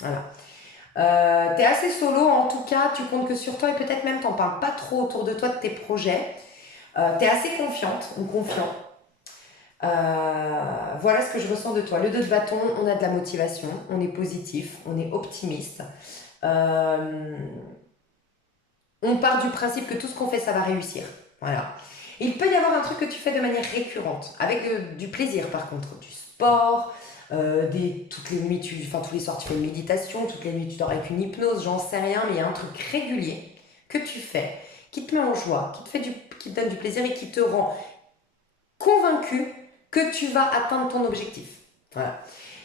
Voilà. Tu es assez solo, en tout cas, tu comptes que sur toi et peut-être même tu n'en parles pas trop autour de toi de tes projets. Tu es assez confiante ou confiant. Voilà ce que je ressens de toi. Le 2 de bâton, on a de la motivation, on est positif, on est optimiste. On part du principe que tout ce qu'on fait, ça va réussir. Voilà. Il peut y avoir un truc que tu fais de manière récurrente, avec du plaisir par contre, du sport, toutes les nuits, tous les soirs tu fais une méditation, toutes les nuits tu dors avec une hypnose, j'en sais rien, mais il y a un truc régulier que tu fais, qui te met en joie, qui te donne du plaisir et qui te rend convaincu que tu vas atteindre ton objectif. Voilà.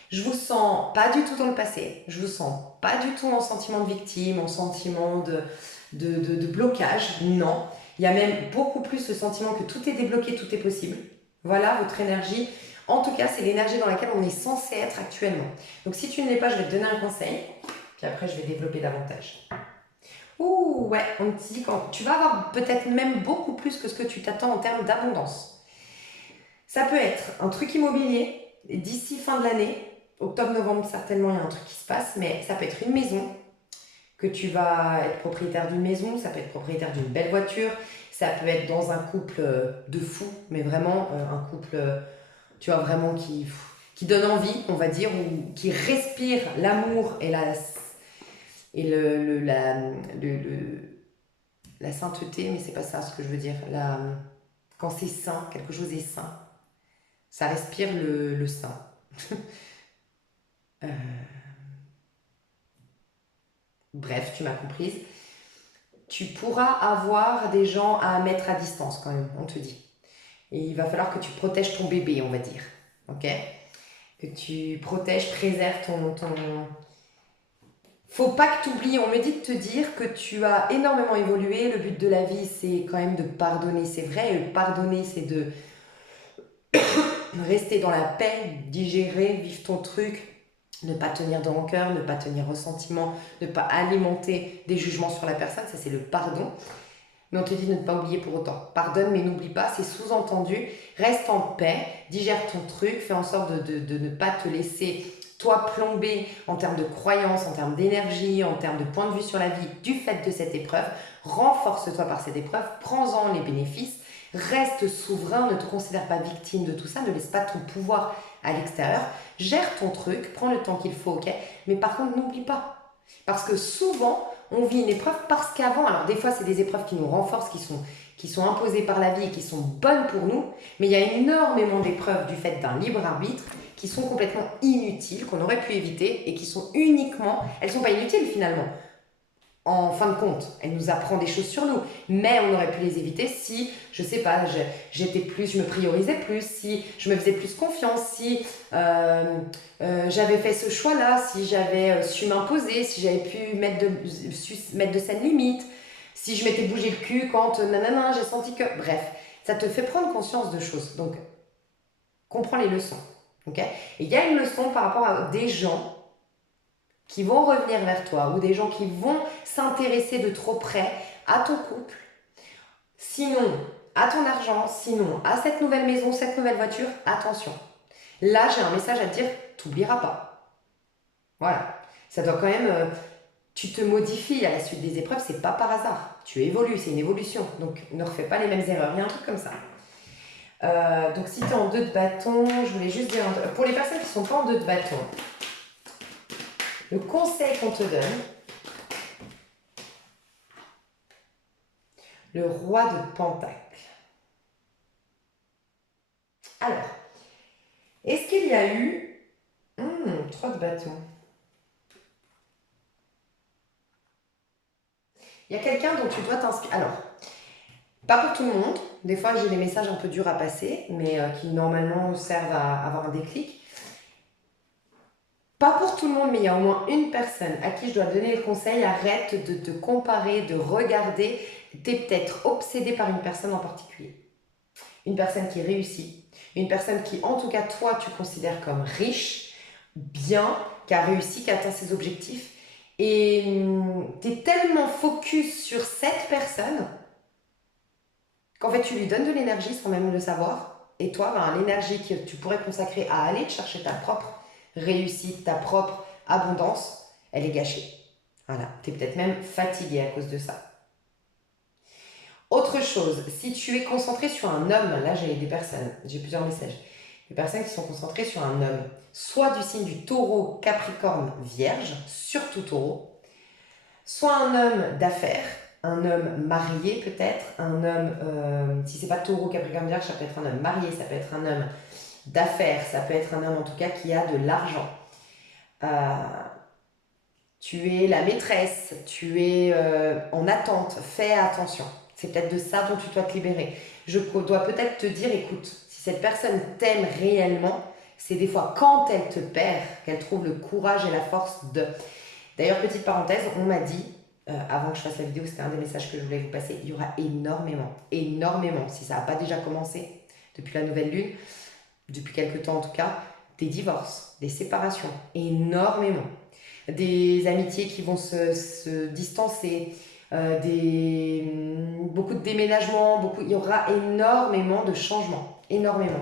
Je vous sens pas du tout dans le passé, je vous sens pas du tout en sentiment de victime, en sentiment de blocage, non. Il y a même beaucoup plus le sentiment que tout est débloqué, tout est possible. Voilà votre énergie. En tout cas, c'est l'énergie dans laquelle on est censé être actuellement. Donc si tu ne l'es pas, je vais te donner un conseil, puis après je vais développer davantage. Ouh, ouais, on te dit quand tu vas avoir peut-être même beaucoup plus que ce que tu t'attends en termes d'abondance. Ça peut être un truc immobilier, d'ici fin de l'année, octobre-novembre certainement il y a un truc qui se passe, mais ça peut être une maison, que tu vas être propriétaire d'une maison, ça peut être propriétaire d'une belle voiture, ça peut être dans un couple de fous, mais vraiment un couple, tu vois, vraiment qui donne envie, on va dire, ou qui respire l'amour et la sainteté, mais c'est pas ça ce que je veux dire. Quand c'est saint, quelque chose est saint, ça respire le saint. Euh, bref, tu m'as comprise. Tu pourras avoir des gens à mettre à distance quand même, on te dit. Et il va falloir que tu protèges ton bébé, on va dire. Ok? Que tu protèges, préserves ton. Faut pas que tu oublies, on me dit de te dire que tu as énormément évolué. Le but de la vie, c'est quand même de pardonner, c'est vrai. Et pardonner, c'est de rester dans la paix, digérer, vivre ton truc, ne pas tenir de rancœur, ne pas tenir ressentiment, ne pas alimenter des jugements sur la personne. Ça, c'est le pardon. Mais on te dit de ne pas oublier pour autant. Pardonne, mais n'oublie pas, c'est sous-entendu. Reste en paix, digère ton truc, fais en sorte de ne pas te laisser, toi, plomber en termes de croyances, en termes d'énergie, en termes de point de vue sur la vie du fait de cette épreuve. Renforce-toi par cette épreuve, prends-en les bénéfices. Reste souverain, ne te considère pas victime de tout ça, ne laisse pas ton pouvoir à l'extérieur. Gère ton truc, prends le temps qu'il faut, ok? Mais par contre, n'oublie pas. Parce que souvent, on vit une épreuve parce qu'avant, alors des fois c'est des épreuves qui nous renforcent, qui sont imposées par la vie et qui sont bonnes pour nous, mais il y a énormément d'épreuves du fait d'un libre arbitre qui sont complètement inutiles, qu'on aurait pu éviter et qui sont uniquement, elles ne sont pas inutiles finalement, en fin de compte, elle nous apprend des choses sur nous, mais on aurait pu les éviter si, je sais pas, j'étais plus, je me priorisais plus, si je me faisais plus confiance, si j'avais fait ce choix-là, si j'avais su m'imposer, si j'avais pu mettre de saines limites, si je m'étais bougé le cul quand nanana, j'ai senti que... Bref, ça te fait prendre conscience de choses. Donc, comprends les leçons. Ok? Et il y a une leçon par rapport à des gens qui vont revenir vers toi ou des gens qui vont s'intéresser de trop près à ton couple, sinon à ton argent, sinon à cette nouvelle maison, cette nouvelle voiture, attention. Là, j'ai un message à te dire, t'oublieras pas. Voilà. Ça doit quand même... tu te modifies à la suite des épreuves, c'est pas par hasard. Tu évolues, c'est une évolution. Donc, ne refais pas les mêmes erreurs. Il y a un truc comme ça. Donc, si tu es en 2 de bâton, je voulais juste dire... Pour les personnes qui sont pas en 2 de bâton, le conseil qu'on te donne, le roi de Pentacle. Alors, est-ce qu'il y a eu 3 de bâton? Il y a quelqu'un dont tu dois t'inspirer. Alors, pas pour tout le monde. Des fois, j'ai des messages un peu durs à passer, mais qui normalement servent à avoir un déclic. Pas pour tout le monde, mais il y a au moins une personne à qui je dois donner le conseil. Arrête de te comparer, de regarder. Tu es peut-être obsédé par une personne en particulier. Une personne qui réussit. Une personne qui, en tout cas, toi, tu considères comme riche, bien, qui a réussi, qui a atteint ses objectifs. Et tu es tellement focus sur cette personne qu'en fait, tu lui donnes de l'énergie sans même le savoir. Et toi, ben, l'énergie que tu pourrais consacrer à aller chercher ta propre réussite, ta propre abondance, elle est gâchée. Voilà, tu es peut-être même fatigué à cause de ça. Autre chose, si tu es concentré sur un homme, là j'ai des personnes, j'ai plusieurs messages, des personnes qui sont concentrées sur un homme, soit du signe du taureau, capricorne, vierge, surtout taureau, soit un homme d'affaires, un homme marié peut-être, un homme, si c'est pas taureau, capricorne, vierge, ça peut être un homme marié, ça peut être un homme d'affaires, ça peut être un homme en tout cas qui a de l'argent. Tu es la maîtresse, tu es en attente, fais attention. C'est peut-être de ça dont tu dois te libérer. Je dois peut-être te dire, écoute, si cette personne t'aime réellement, c'est des fois quand elle te perd qu'elle trouve le courage et la force de... D'ailleurs, petite parenthèse, on m'a dit, avant que je fasse la vidéo, c'était un des messages que je voulais vous passer, il y aura énormément, si ça n'a pas déjà commencé depuis la nouvelle lune, depuis quelques temps en tout cas, des divorces, des séparations, énormément. Des amitiés qui vont se distancer, beaucoup de déménagements, il y aura énormément de changements, énormément.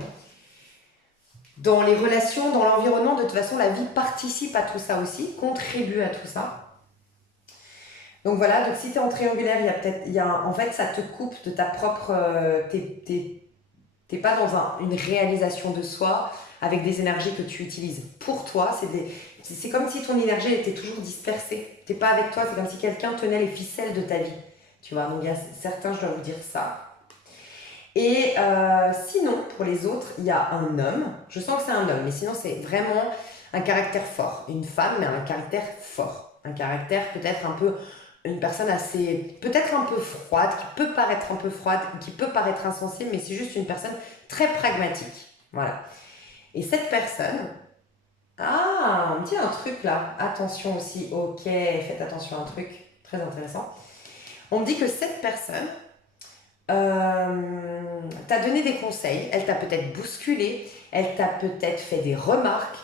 Dans les relations, dans l'environnement, de toute façon, la vie participe à tout ça aussi, contribue à tout ça. Donc voilà, donc si tu es en triangulaire, en fait, ça te coupe de ta propre... t'es pas dans une réalisation de soi avec des énergies que tu utilises. Pour toi, c'est comme si ton énergie était toujours dispersée. T'es pas avec toi, c'est comme si quelqu'un tenait les ficelles de ta vie. Tu vois, donc il y a certains, je dois vous dire ça. Et sinon, pour les autres, il y a un homme. Je sens que c'est un homme, mais sinon, c'est vraiment un caractère fort. Une femme, mais un caractère fort. Un caractère peut-être un peu... Une personne assez... peut-être un peu froide, qui peut paraître un peu froide, qui peut paraître insensible, mais c'est juste une personne très pragmatique. Voilà. Et cette personne... Ah, on me dit un truc là. Attention aussi. Ok, faites attention à un truc très intéressant. On me dit que cette personne... t'a donné des conseils, elle t'a peut-être bousculé, elle t'a peut-être fait des remarques,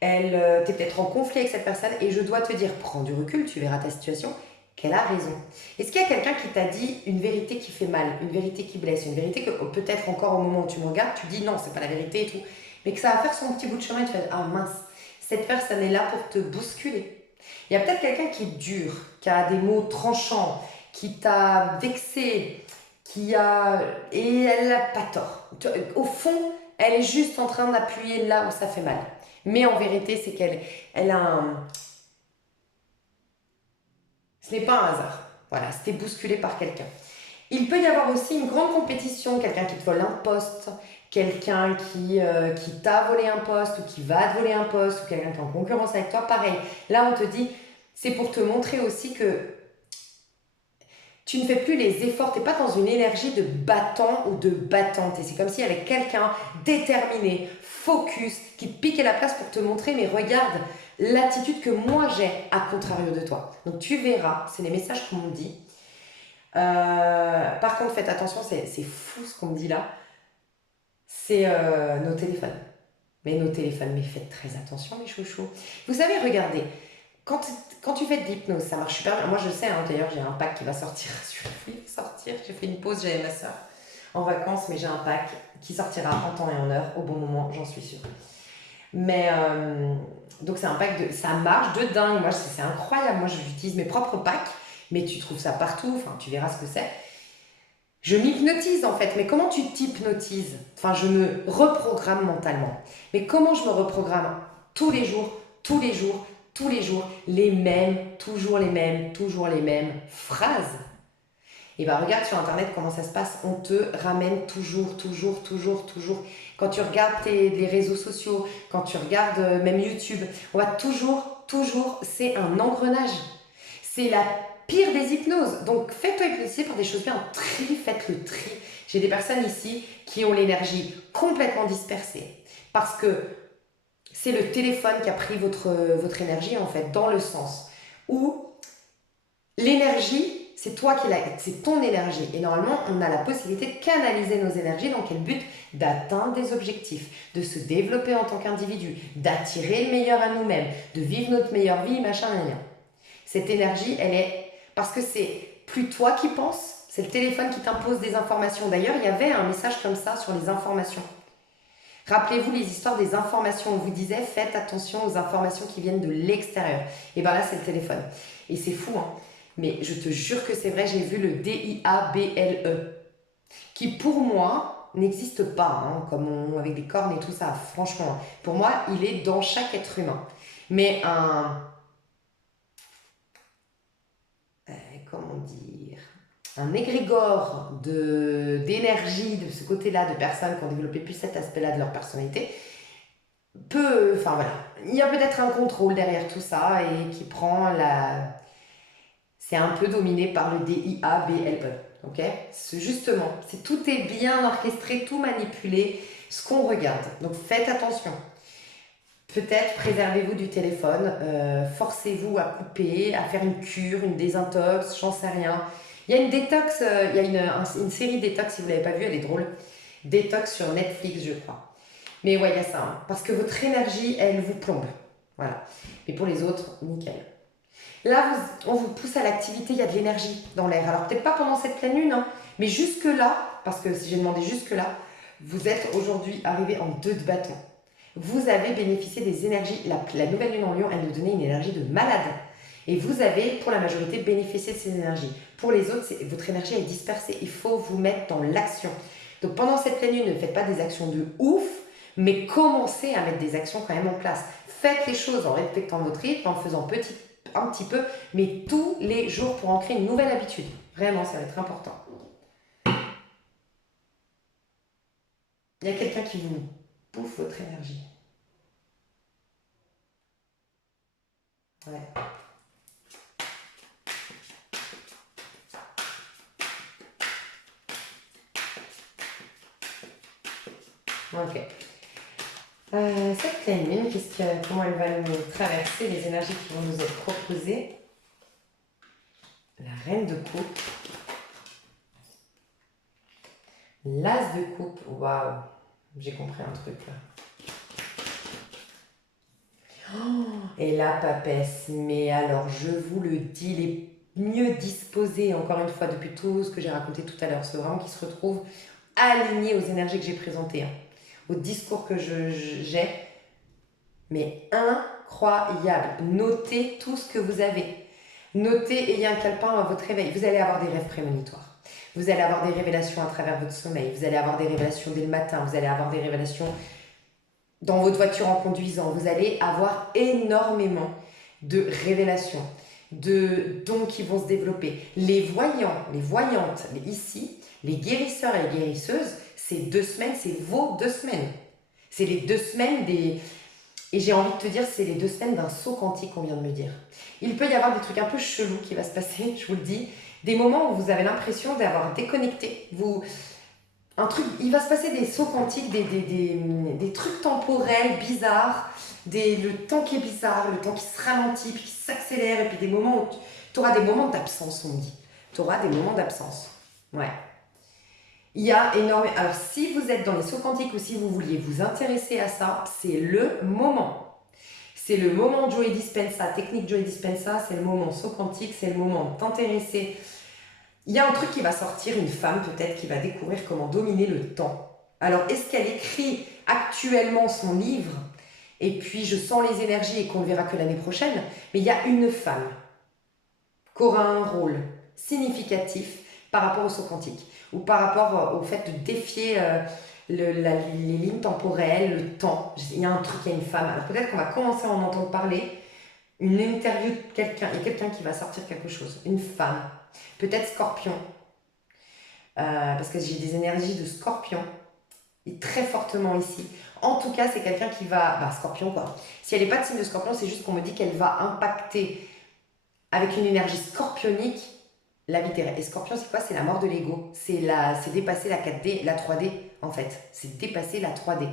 t'es peut-être en conflit avec cette personne et je dois te dire, prends du recul, tu verras ta situation, qu'elle a raison. Est-ce qu'il y a quelqu'un qui t'a dit une vérité qui fait mal, une vérité qui blesse, une vérité que peut-être encore au moment où tu me regardes, tu dis non, c'est pas la vérité et tout, mais que ça va faire son petit bout de chemin et tu fais ah mince, cette personne est là pour te bousculer. Il y a peut-être quelqu'un qui est dur, qui a des mots tranchants, qui t'a vexé, et elle n'a pas tort. Au fond, elle est juste en train d'appuyer là où ça fait mal. Mais en vérité, c'est qu'elle a un... Ce n'est pas un hasard. Voilà, c'était bousculé par quelqu'un. Il peut y avoir aussi une grande compétition, quelqu'un qui te vole un poste, quelqu'un qui t'a volé un poste ou qui va te voler un poste, ou quelqu'un qui est en concurrence avec toi. Pareil, là on te dit, c'est pour te montrer aussi que tu ne fais plus les efforts, tu n'es pas dans une énergie de battant ou de battante. Et c'est comme s'il y avait quelqu'un déterminé, focus, qui te piquait la place pour te montrer, mais regarde l'attitude que moi j'ai à contrario de toi. Donc tu verras, c'est les messages qu'on me dit. Par contre, faites attention, c'est fou ce qu'on me dit là. C'est nos téléphones. Mais nos téléphones, mais faites très attention les chouchous. Vous savez, regardez, quand tu fais de l'hypnose, ça marche super bien. Moi, je sais, hein, d'ailleurs, j'ai un pack qui va sortir. J'ai fait une pause, j'avais ma soeur en vacances, mais j'ai un pack qui sortira en temps et en heure, au bon moment, j'en suis sûre. Mais, donc c'est un pack ça marche de dingue. Moi, c'est incroyable. Moi, j'utilise mes propres packs, mais tu trouves ça partout. Enfin, tu verras ce que c'est. Je m'hypnotise en fait, mais comment tu t'hypnotises? Enfin, je me reprogramme mentalement. Mais comment je me reprogramme? Tous les jours, tous les jours, tous les jours, toujours les mêmes phrases. Et bien regarde sur internet comment ça se passe, on te ramène toujours. Quand tu regardes les réseaux sociaux, quand tu regardes même YouTube, on va toujours, c'est un engrenage. C'est la pire des hypnoses. Donc faites-toi hypnotiser par des choses bien, faites le tri. J'ai des personnes ici qui ont l'énergie complètement dispersée parce que c'est le téléphone qui a pris votre énergie en fait, dans le sens où l'énergie, c'est toi qui l'as, c'est ton énergie. Et normalement, on a la possibilité de canaliser nos énergies. Dans quel but? D'atteindre des objectifs, de se développer en tant qu'individu, d'attirer le meilleur à nous-mêmes, de vivre notre meilleure vie, machin, rien. Cette énergie, elle est... Parce que c'est plus toi qui penses, c'est le téléphone qui t'impose des informations. D'ailleurs, il y avait un message comme ça sur les informations. Rappelez-vous les histoires des informations. On vous disait, faites attention aux informations qui viennent de l'extérieur. Et bien là, c'est le téléphone. Et c'est fou, hein. Mais je te jure que c'est vrai, j'ai vu le DIABLE, qui pour moi n'existe pas, hein, avec des cornes et tout ça. Franchement, pour moi, il est dans chaque être humain. Mais comment dire, un égrégore d'énergie de ce côté-là, de personnes qui ont développé plus cet aspect-là de leur personnalité, enfin voilà, il y a peut-être un contrôle derrière tout ça et qui prend c'est un peu dominé par le DIABLE, ok? Justement, tout est bien orchestré, tout manipulé, ce qu'on regarde. Donc faites attention. Peut-être préservez-vous du téléphone, forcez-vous à couper, à faire une cure, une désintox, j'en sais rien. Il y a une détox, il y a une série détox, si vous ne l'avez pas vue, elle est drôle. Détox sur Netflix, je crois. Mais ouais, il y a ça, hein, parce que votre énergie, elle vous plombe. Voilà. Mais pour les autres, nickel. Là, on vous pousse à l'activité, il y a de l'énergie dans l'air. Alors peut-être pas pendant cette pleine lune, hein, mais jusque-là, parce que si j'ai demandé jusque-là, vous êtes aujourd'hui arrivé en 2 de bâton. Vous avez bénéficié des énergies. La nouvelle lune en Lion, elle nous donnait une énergie de malade. Et vous avez, pour la majorité, bénéficié de ces énergies. Pour les autres, votre énergie est dispersée. Il faut vous mettre dans l'action. Donc pendant cette pleine lune, ne faites pas des actions de ouf, mais commencez à mettre des actions quand même en place. Faites les choses en respectant votre rythme, en faisant un petit peu, mais tous les jours pour ancrer une nouvelle habitude. Vraiment, ça va être important. Il y a quelqu'un qui vous bouffe votre énergie. Ouais. Ok. Cette pleine lune, comment elle va nous traverser, les énergies qui vont nous être proposées. La reine de coupe. L'as de coupe. Waouh, j'ai compris un truc là. Oh, et la papesse, mais alors je vous le dis, les mieux disposés, encore une fois, depuis tout ce que j'ai raconté tout à l'heure, c'est vraiment qui se retrouvent alignés aux énergies que j'ai présentées, hein, au discours que j'ai, mais incroyable. Notez tout ce que vous avez. Notez, ayez un calepin à votre réveil. Vous allez avoir des rêves prémonitoires. Vous allez avoir des révélations à travers votre sommeil. Vous allez avoir des révélations dès le matin. Vous allez avoir des révélations dans votre voiture en conduisant. Vous allez avoir énormément de révélations, de dons qui vont se développer. Les voyants, les voyantes, ici, les guérisseurs et les guérisseuses, ces 2 semaines, c'est vos 2 semaines. C'est les 2 semaines des... Et j'ai envie de te dire, c'est les 2 semaines d'un saut quantique qu'on vient de me dire. Il peut y avoir des trucs un peu chelous qui va se passer, je vous le dis. Des moments où vous avez l'impression d'avoir déconnecté. Il va se passer des sauts quantiques, des trucs temporels bizarres, le temps qui est bizarre, le temps qui se ralentit, puis qui s'accélère, et puis des moments où tu auras des moments d'absence, on me dit. Tu auras des moments d'absence. Ouais. Il y a énormément... Alors, si vous êtes dans les sauts quantiques ou si vous vouliez vous intéresser à ça, c'est le moment. C'est le moment Joe Dispenza, technique Joe Dispenza, c'est le moment saut quantique, c'est le moment t'intéresser. Il y a un truc qui va sortir, une femme peut-être qui va découvrir comment dominer le temps. Alors, est-ce qu'elle écrit actuellement son livre? Et puis, je sens les énergies et qu'on ne verra que l'année prochaine. Mais il y a une femme qui aura un rôle significatif par rapport au saut quantique ou par rapport au fait de défier les lignes temporelles, le temps. Il y a un truc, il y a une femme. Alors peut-être qu'on va commencer à en entendre parler. Une interview de quelqu'un, il y a quelqu'un qui va sortir quelque chose. Une femme. Peut-être Scorpion. Parce que j'ai des énergies de Scorpion. Et très fortement ici. En tout cas, c'est quelqu'un qui va... Scorpion quoi. Si elle n'est pas de signe de Scorpion, c'est juste qu'on me dit qu'elle va impacter avec une énergie scorpionique la vie terrestre. Et Scorpion, c'est quoi? C'est la mort de l'ego. C'est dépasser la 4D, la 3D, en fait. C'est dépasser la 3D.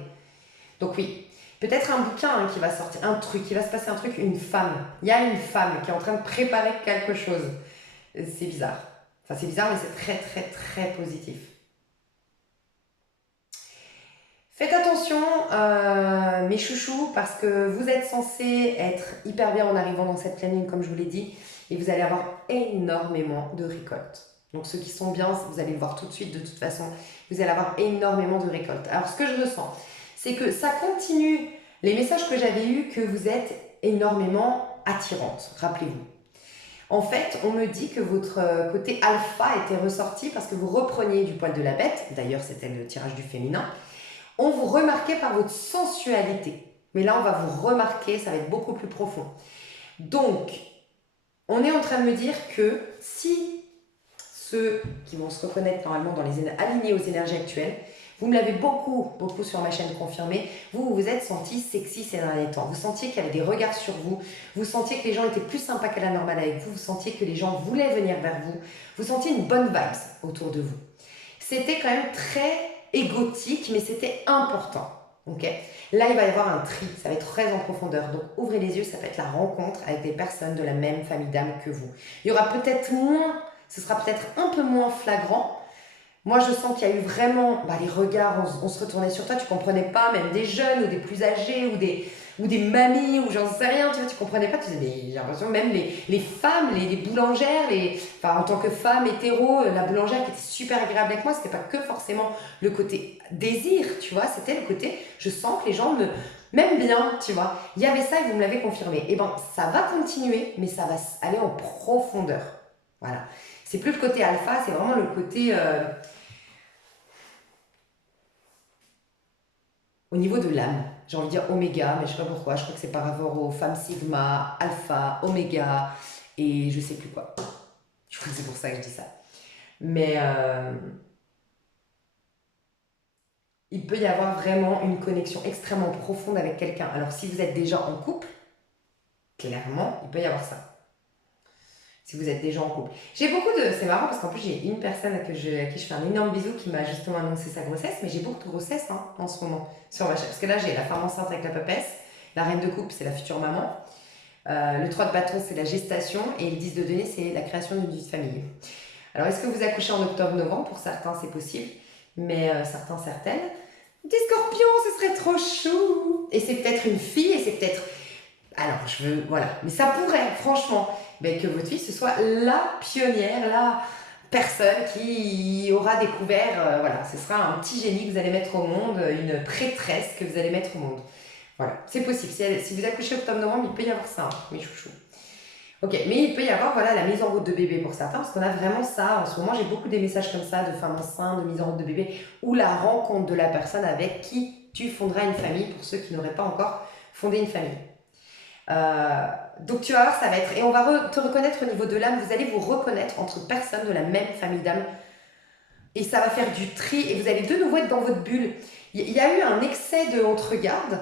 Donc oui, peut-être un bouquin qui va sortir, un truc, il va se passer un truc, une femme. Il y a une femme qui est en train de préparer quelque chose. C'est bizarre. Enfin, c'est bizarre, mais c'est très, très, très positif. Faites attention, mes chouchous, parce que vous êtes censés être hyper bien en arrivant dans cette pleine lune, comme je vous l'ai dit, et vous allez avoir énormément de récoltes. Donc ceux qui sont bien, vous allez le voir tout de suite de toute façon, vous allez avoir énormément de récoltes. Alors ce que je ressens, c'est que ça continue, les messages que j'avais eus, que vous êtes énormément attirante, rappelez-vous. En fait, on me dit que votre côté alpha était ressorti parce que vous repreniez du poil de la bête, d'ailleurs c'était le tirage du féminin, on vous remarquait par votre sensualité. Mais là, on va vous remarquer, ça va être beaucoup plus profond. Donc, on est en train de me dire que si ceux qui vont se reconnaître normalement alignés aux énergies actuelles, vous me l'avez beaucoup sur ma chaîne confirmé, vous vous êtes senti sexy ces derniers temps. Vous sentiez qu'il y avait des regards sur vous, vous sentiez que les gens étaient plus sympas qu'à la normale avec vous, vous sentiez que les gens voulaient venir vers vous, vous sentiez une bonne vibe autour de vous. C'était quand même très égotique, mais c'était important. Okay. Là, il va y avoir un tri, ça va être très en profondeur. Donc, ouvrez les yeux, ça va être la rencontre avec des personnes de la même famille d'âme que vous. Il y aura peut-être moins, ce sera peut-être un peu moins flagrant. Moi, je sens qu'il y a eu vraiment les regards, on se retournait sur toi, tu ne comprenais pas, même des jeunes ou des plus âgés ou des... ou des mamies, ou j'en sais rien, tu vois, tu comprenais pas, tu disais, mais j'ai l'impression même les femmes, les boulangères, enfin, en tant que femme hétéro, la boulangère qui était super agréable avec moi, c'était pas que forcément le côté désir, tu vois, c'était le côté, je sens que les gens m'aiment bien, tu vois. Il y avait ça et vous me l'avez confirmé. Et ben, ça va continuer, mais ça va aller en profondeur. Voilà. C'est plus le côté alpha, c'est vraiment le côté au niveau de l'âme. J'ai envie de dire oméga, mais je sais pas pourquoi. Je crois que c'est par rapport aux femmes sigma, alpha, oméga et je sais plus quoi. Je crois que c'est pour ça que je dis ça. Mais il peut y avoir vraiment une connexion extrêmement profonde avec quelqu'un. Alors si vous êtes déjà en couple, clairement, il peut y avoir ça. Si vous êtes déjà en couple. J'ai beaucoup de... C'est marrant parce qu'en plus, j'ai une personne à qui je fais un énorme bisou qui m'a justement annoncé sa grossesse, mais j'ai beaucoup de grossesses en ce moment sur ma chaîne. Parce que là, j'ai la femme enceinte avec la papesse, la reine de coupe, c'est la future maman, le 3 de bâton, c'est la gestation, et le 10 de denier, c'est la création d'une vie de famille. Alors, est-ce que vous accouchez en octobre-novembre? Pour certains, c'est possible, mais certains, certaines. Des scorpions, ce serait trop chou! Et c'est peut-être une fille, et c'est peut-être... Alors, je veux... Voilà. Mais ça pourrait, franchement, que votre fille, ce soit la pionnière, la personne qui aura découvert... voilà, ce sera un petit génie que vous allez mettre au monde, une prêtresse que vous allez mettre au monde. Voilà, c'est possible. Si vous accouchez octobre-novembre, il peut y avoir ça, hein, mes chouchous. Ok, mais il peut y avoir voilà, la mise en route de bébé pour certains, parce qu'on a vraiment ça. En ce moment, j'ai beaucoup des messages comme ça de femmes enceintes, de mise en route de bébé, ou la rencontre de la personne avec qui tu fonderas une famille, pour ceux qui n'auraient pas encore fondé une famille. Donc tu vas voir, ça va être... Et on va te reconnaître au niveau de l'âme, vous allez vous reconnaître entre personnes de la même famille d'âme. Et ça va faire du tri, et vous allez de nouveau être dans votre bulle. Il y a eu un excès de on te regarde,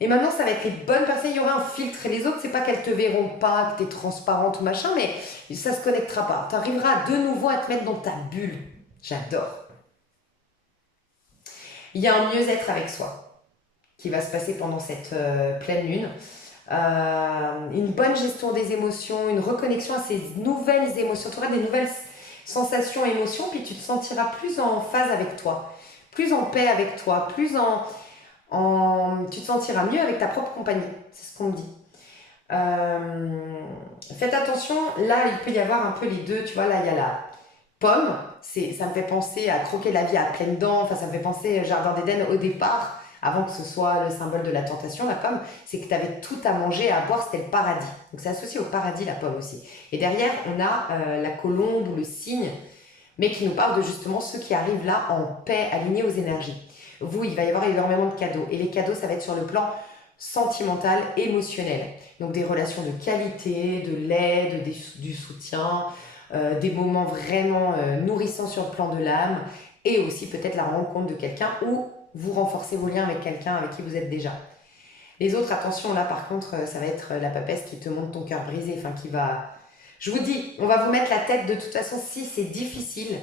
et maintenant ça va être les bonnes personnes, il y aura un filtre, et les autres, c'est pas qu'elles te verront pas, que tu es transparente ou machin, mais ça se connectera pas. Tu arriveras de nouveau à te mettre dans ta bulle. J'adore. Il y a un mieux-être avec soi qui va se passer pendant cette pleine lune. Une bonne gestion des émotions, une reconnexion à ces nouvelles émotions. Tu auras des nouvelles sensations, émotions, puis tu te sentiras plus en phase avec toi, plus en paix avec toi, tu te sentiras mieux avec ta propre compagnie. C'est ce qu'on me dit. Faites attention, là il peut y avoir un peu les deux, tu vois, là il y a la pomme, ça me fait penser à croquer la vie à pleines dents, enfin ça me fait penser Jardin d'Éden au départ, avant que ce soit le symbole de la tentation, la pomme, c'est que tu avais tout à manger, à boire, c'était le paradis. Donc c'est associé au paradis la pomme aussi. Et derrière on a la colombe ou le cygne, mais qui nous parle de justement ceux qui arrivent là en paix, alignés aux énergies. Vous, il va y avoir énormément de cadeaux, et les cadeaux ça va être sur le plan sentimental, émotionnel. Donc des relations de qualité, de l'aide, du soutien, des moments vraiment nourrissants sur le plan de l'âme, et aussi peut-être la rencontre de quelqu'un ou vous renforcez vos liens avec quelqu'un avec qui vous êtes déjà. Les autres, attention, là par contre, ça va être la papesse qui te montre ton cœur brisé, enfin qui va... Je vous dis, on va vous mettre la tête de toute façon, si c'est difficile,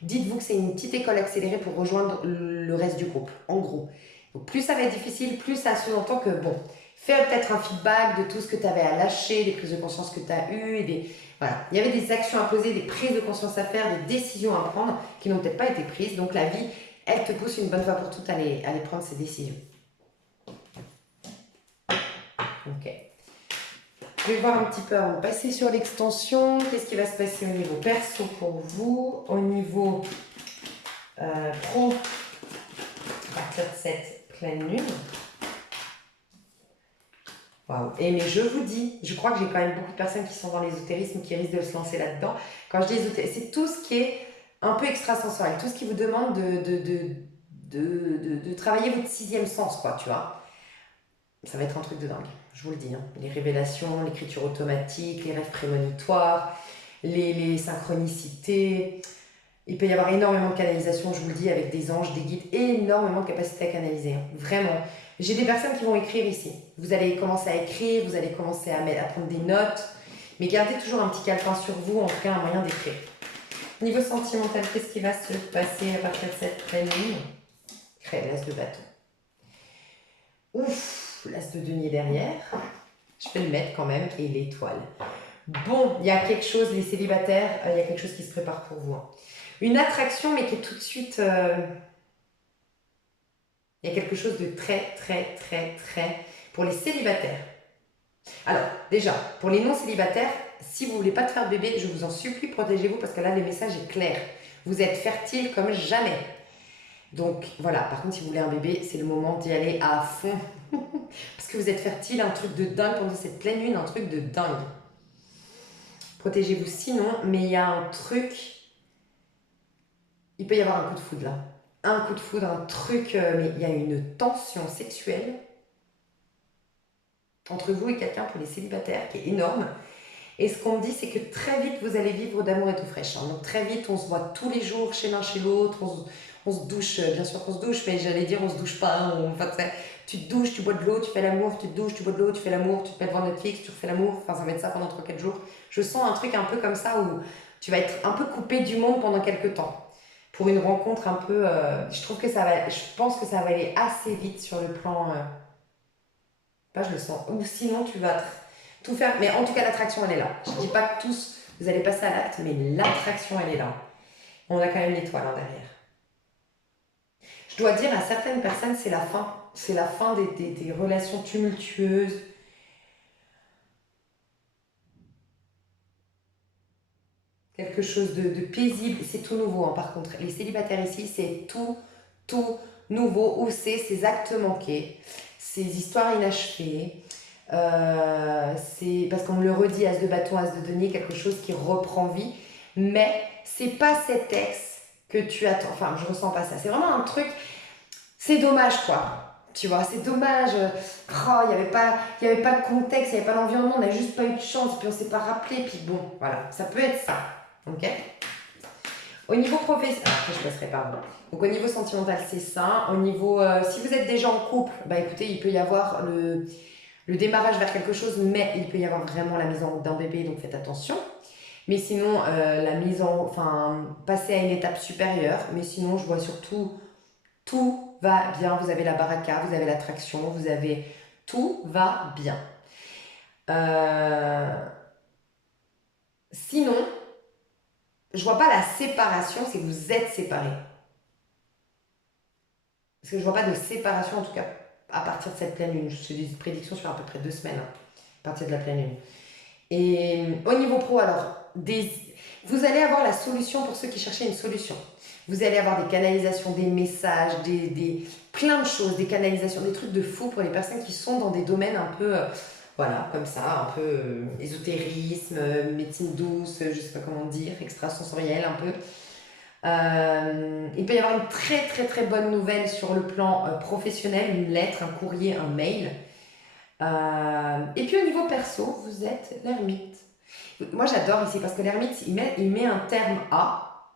dites-vous que c'est une petite école accélérée pour rejoindre le reste du groupe, en gros. Donc plus ça va être difficile, plus ça sous-entend que, bon, fais peut-être un feedback de tout ce que tu avais à lâcher, des prises de conscience que tu as eues, voilà. Il y avait des actions à poser, des prises de conscience à faire, des décisions à prendre qui n'ont peut-être pas été prises. Donc la vie, elle te pousse une bonne fois pour toutes à aller prendre ces décisions. Ok. Je vais voir un petit peu, on va passer sur l'extension. Qu'est-ce qui va se passer au niveau perso pour vous, au niveau pro, à partir de cette pleine lune. Waouh. Et mais je vous dis, je crois que j'ai quand même beaucoup de personnes qui sont dans l'ésotérisme qui risquent de se lancer là-dedans. Quand je dis ésotérisme, c'est tout ce qui est un peu extrasensoriel, tout ce qui vous demande de travailler votre sixième sens, quoi, tu vois. Ça va être un truc de dingue, je vous le dis. Hein. Les révélations, l'écriture automatique, les rêves prémonitoires, les synchronicités. Il peut y avoir énormément de canalisation, je vous le dis, avec des anges, des guides, énormément de capacité à canaliser. Hein. Vraiment. J'ai des personnes qui vont écrire ici. Vous allez commencer à écrire, vous allez commencer à prendre des notes, mais gardez toujours un petit calepin sur vous, en tout cas un moyen d'écrire. Niveau sentimental, qu'est-ce qui va se passer à partir de cette pleine lune? L'as de bâton. Ouf, l'as de denier derrière. Je vais le mettre quand même, et l'étoile. Bon, il y a quelque chose, les célibataires, il y a quelque chose qui se prépare pour vous. Hein. Une attraction, mais qui est tout de suite... il y a quelque chose de très Pour les célibataires. Alors, déjà, pour les non-célibataires, si vous ne voulez pas te faire bébé, je vous en supplie, protégez-vous parce que là, le message est clair. Vous êtes fertile comme jamais. Donc, voilà. Par contre, si vous voulez un bébé, c'est le moment d'y aller à fond. Parce que vous êtes fertile, un truc de dingue pendant cette pleine lune, un truc de dingue. Protégez-vous sinon, mais il y a un truc... Il peut y avoir un coup de foudre là. Un coup de foudre, un truc... mais il y a une tension sexuelle entre vous et quelqu'un pour les célibataires qui est énorme. Et ce qu'on me dit, c'est que très vite, vous allez vivre d'amour et tout fraîche. Hein. Donc très vite, on se voit tous les jours chez l'un, chez l'autre. On se douche, bien sûr qu'on se douche, mais j'allais dire on se douche pas. Hein. Enfin, tu te douches, tu bois de l'eau, tu fais l'amour, tu te douches, tu bois de l'eau, tu fais l'amour, tu te mets devant Netflix, tu refais l'amour. Enfin, ça va être ça pendant 3-4 jours. Je sens un truc un peu comme ça où tu vas être un peu coupé du monde pendant quelques temps. Pour une rencontre un peu... je trouve que ça va... Je pense que ça va aller assez vite sur le plan... pas, je le sens. Ou sinon, tu vas tout faire. Mais en tout cas, l'attraction, elle est là. Je ne dis pas que tous, vous allez passer à l'acte, mais l'attraction, elle est là. On a quand même l'étoile hein, derrière. Je dois dire, à certaines personnes, c'est la fin. C'est la fin des relations tumultueuses. Quelque chose de paisible. C'est tout nouveau, hein, par contre. Les célibataires ici, c'est tout nouveau. Où c'est ces actes manqués, ces histoires inachevées. C'est parce qu'on me le redit, as de bâton, as de denier, quelque chose qui reprend vie. Mais c'est pas cet ex que tu attends. Enfin, je ressens pas ça. C'est vraiment un truc. C'est dommage, quoi. Tu vois, c'est dommage. Oh, il y avait pas le contexte, il n'y avait pas l'environnement, on n'a juste pas eu de chance, puis on s'est pas rappelé, puis bon, voilà, ça peut être ça. Ok. Au niveau professionnel, après je passerai par vous. Donc au niveau sentimental, c'est ça. Au niveau, si vous êtes déjà en couple, bah écoutez, il peut y avoir le démarrage vers quelque chose, mais il peut y avoir vraiment la mise en route d'un bébé, donc faites attention. Mais sinon, enfin, passer à une étape supérieure. Mais sinon, je vois surtout tout va bien. Vous avez la baraka, vous avez l'attraction, vous avez tout va bien. Sinon, je vois pas la séparation, c'est que vous êtes séparés. Parce que je vois pas de séparation, en tout cas, à partir de cette pleine lune. Je fais des prédictions sur à peu près 2 semaines, hein, à partir de la pleine lune. Et au niveau pro, alors, vous allez avoir la solution pour ceux qui cherchaient une solution. Vous allez avoir des canalisations, des messages, plein de choses, des canalisations, des trucs de fou pour les personnes qui sont dans des domaines un peu, voilà, comme ça, un peu ésotérisme, médecine douce, je sais pas comment dire, extrasensoriel un peu. Il peut y avoir une très très très bonne nouvelle sur le plan professionnel, une lettre, un courrier, un mail. Et puis au niveau perso, vous êtes l'ermite. Moi j'adore ici parce que l'ermite, il met un terme à,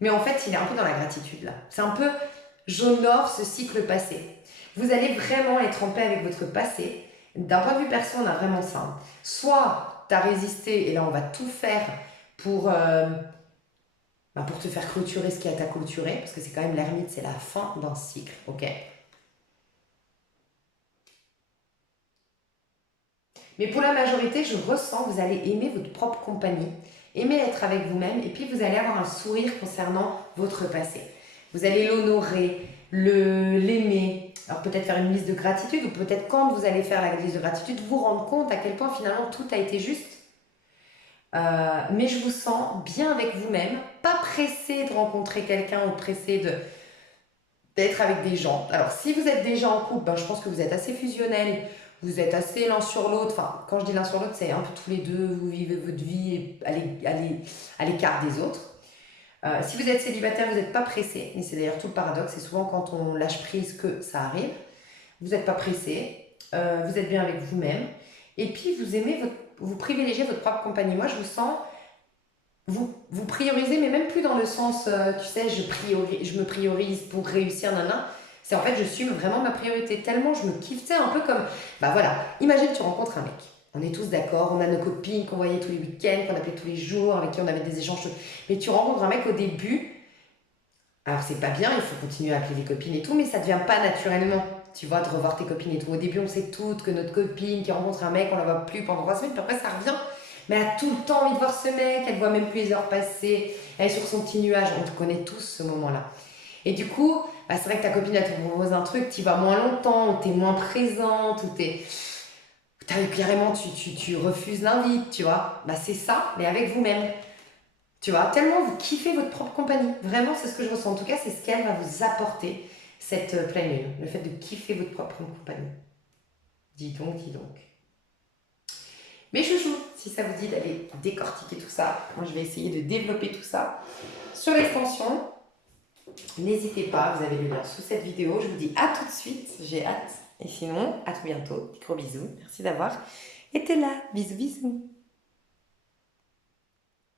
mais en fait il est un peu dans la gratitude là. C'est un peu, j'honore ce cycle passé. Vous allez vraiment être en paix avec votre passé. D'un point de vue perso, on a vraiment ça. Hein. Soit tu as résisté et là on va tout faire pour te faire clôturer ce qui a à clôturer, parce que c'est quand même l'ermite, c'est la fin d'un cycle, ok? Mais pour la majorité, je ressens que vous allez aimer votre propre compagnie, aimer être avec vous-même, et puis vous allez avoir un sourire concernant votre passé. Vous allez l'honorer, l'aimer. Alors peut-être faire une liste de gratitude, ou peut-être quand vous allez faire la liste de gratitude, vous rendre compte à quel point finalement tout a été juste. Mais je vous sens bien avec vous-même, pas pressé de rencontrer quelqu'un ou pressé d'être avec des gens. Alors, si vous êtes déjà en couple, ben, je pense que vous êtes assez fusionnels, vous êtes assez l'un sur l'autre. Enfin, quand je dis l'un sur l'autre, c'est un peu tous les deux, vous vivez votre vie à l'écart des autres. Si vous êtes célibataire, vous n'êtes pas pressé, et c'est d'ailleurs tout le paradoxe, c'est souvent quand on lâche prise que ça arrive. Vous n'êtes pas pressé, vous êtes bien avec vous-même, et puis vous privilégiez votre propre compagnie. Moi, je vous sens vous priorisez, mais même plus dans le sens, tu sais, je me priorise pour réussir, nana. C'est en fait, je suis vraiment ma priorité. Tellement je me kiffe, tu sais, un peu comme, bah voilà, imagine tu rencontres un mec. On est tous d'accord, on a nos copines qu'on voyait tous les week-ends, qu'on appelait tous les jours, avec qui on avait des échanges. Mais tu rencontres un mec au début, alors c'est pas bien, il faut continuer à appeler les copines et tout, mais ça devient pas naturellement. Tu vois, de revoir tes copines et tout. Au début, on sait toutes que notre copine qui rencontre un mec, on la voit plus pendant 3 semaines, puis après ça revient. Mais elle a tout le temps envie de voir ce mec, elle voit même plus les heures passer, elle est sur son petit nuage, on te connaît tous ce moment-là. Et du coup, bah, c'est vrai que ta copine, elle te propose un truc, tu vas moins longtemps, ou tu es moins présente, ou carrément, tu refuses l'invite, tu vois. Bah, c'est ça, mais avec vous-même. Tu vois, tellement vous kiffez votre propre compagnie. Vraiment, c'est ce que je ressens. En tout cas, c'est ce qu'elle va vous apporter, cette pleine lune. Le fait de kiffer votre propre compagnie. Dis donc, dis donc. Mes chouchous, si ça vous dit d'aller décortiquer tout ça, moi je vais essayer de développer tout ça sur l'extension. N'hésitez pas, vous avez le lien sous cette vidéo. Je vous dis à tout de suite, j'ai hâte. Et sinon, à tout bientôt. Gros bisous. Merci d'avoir été là. Bisous, bisous.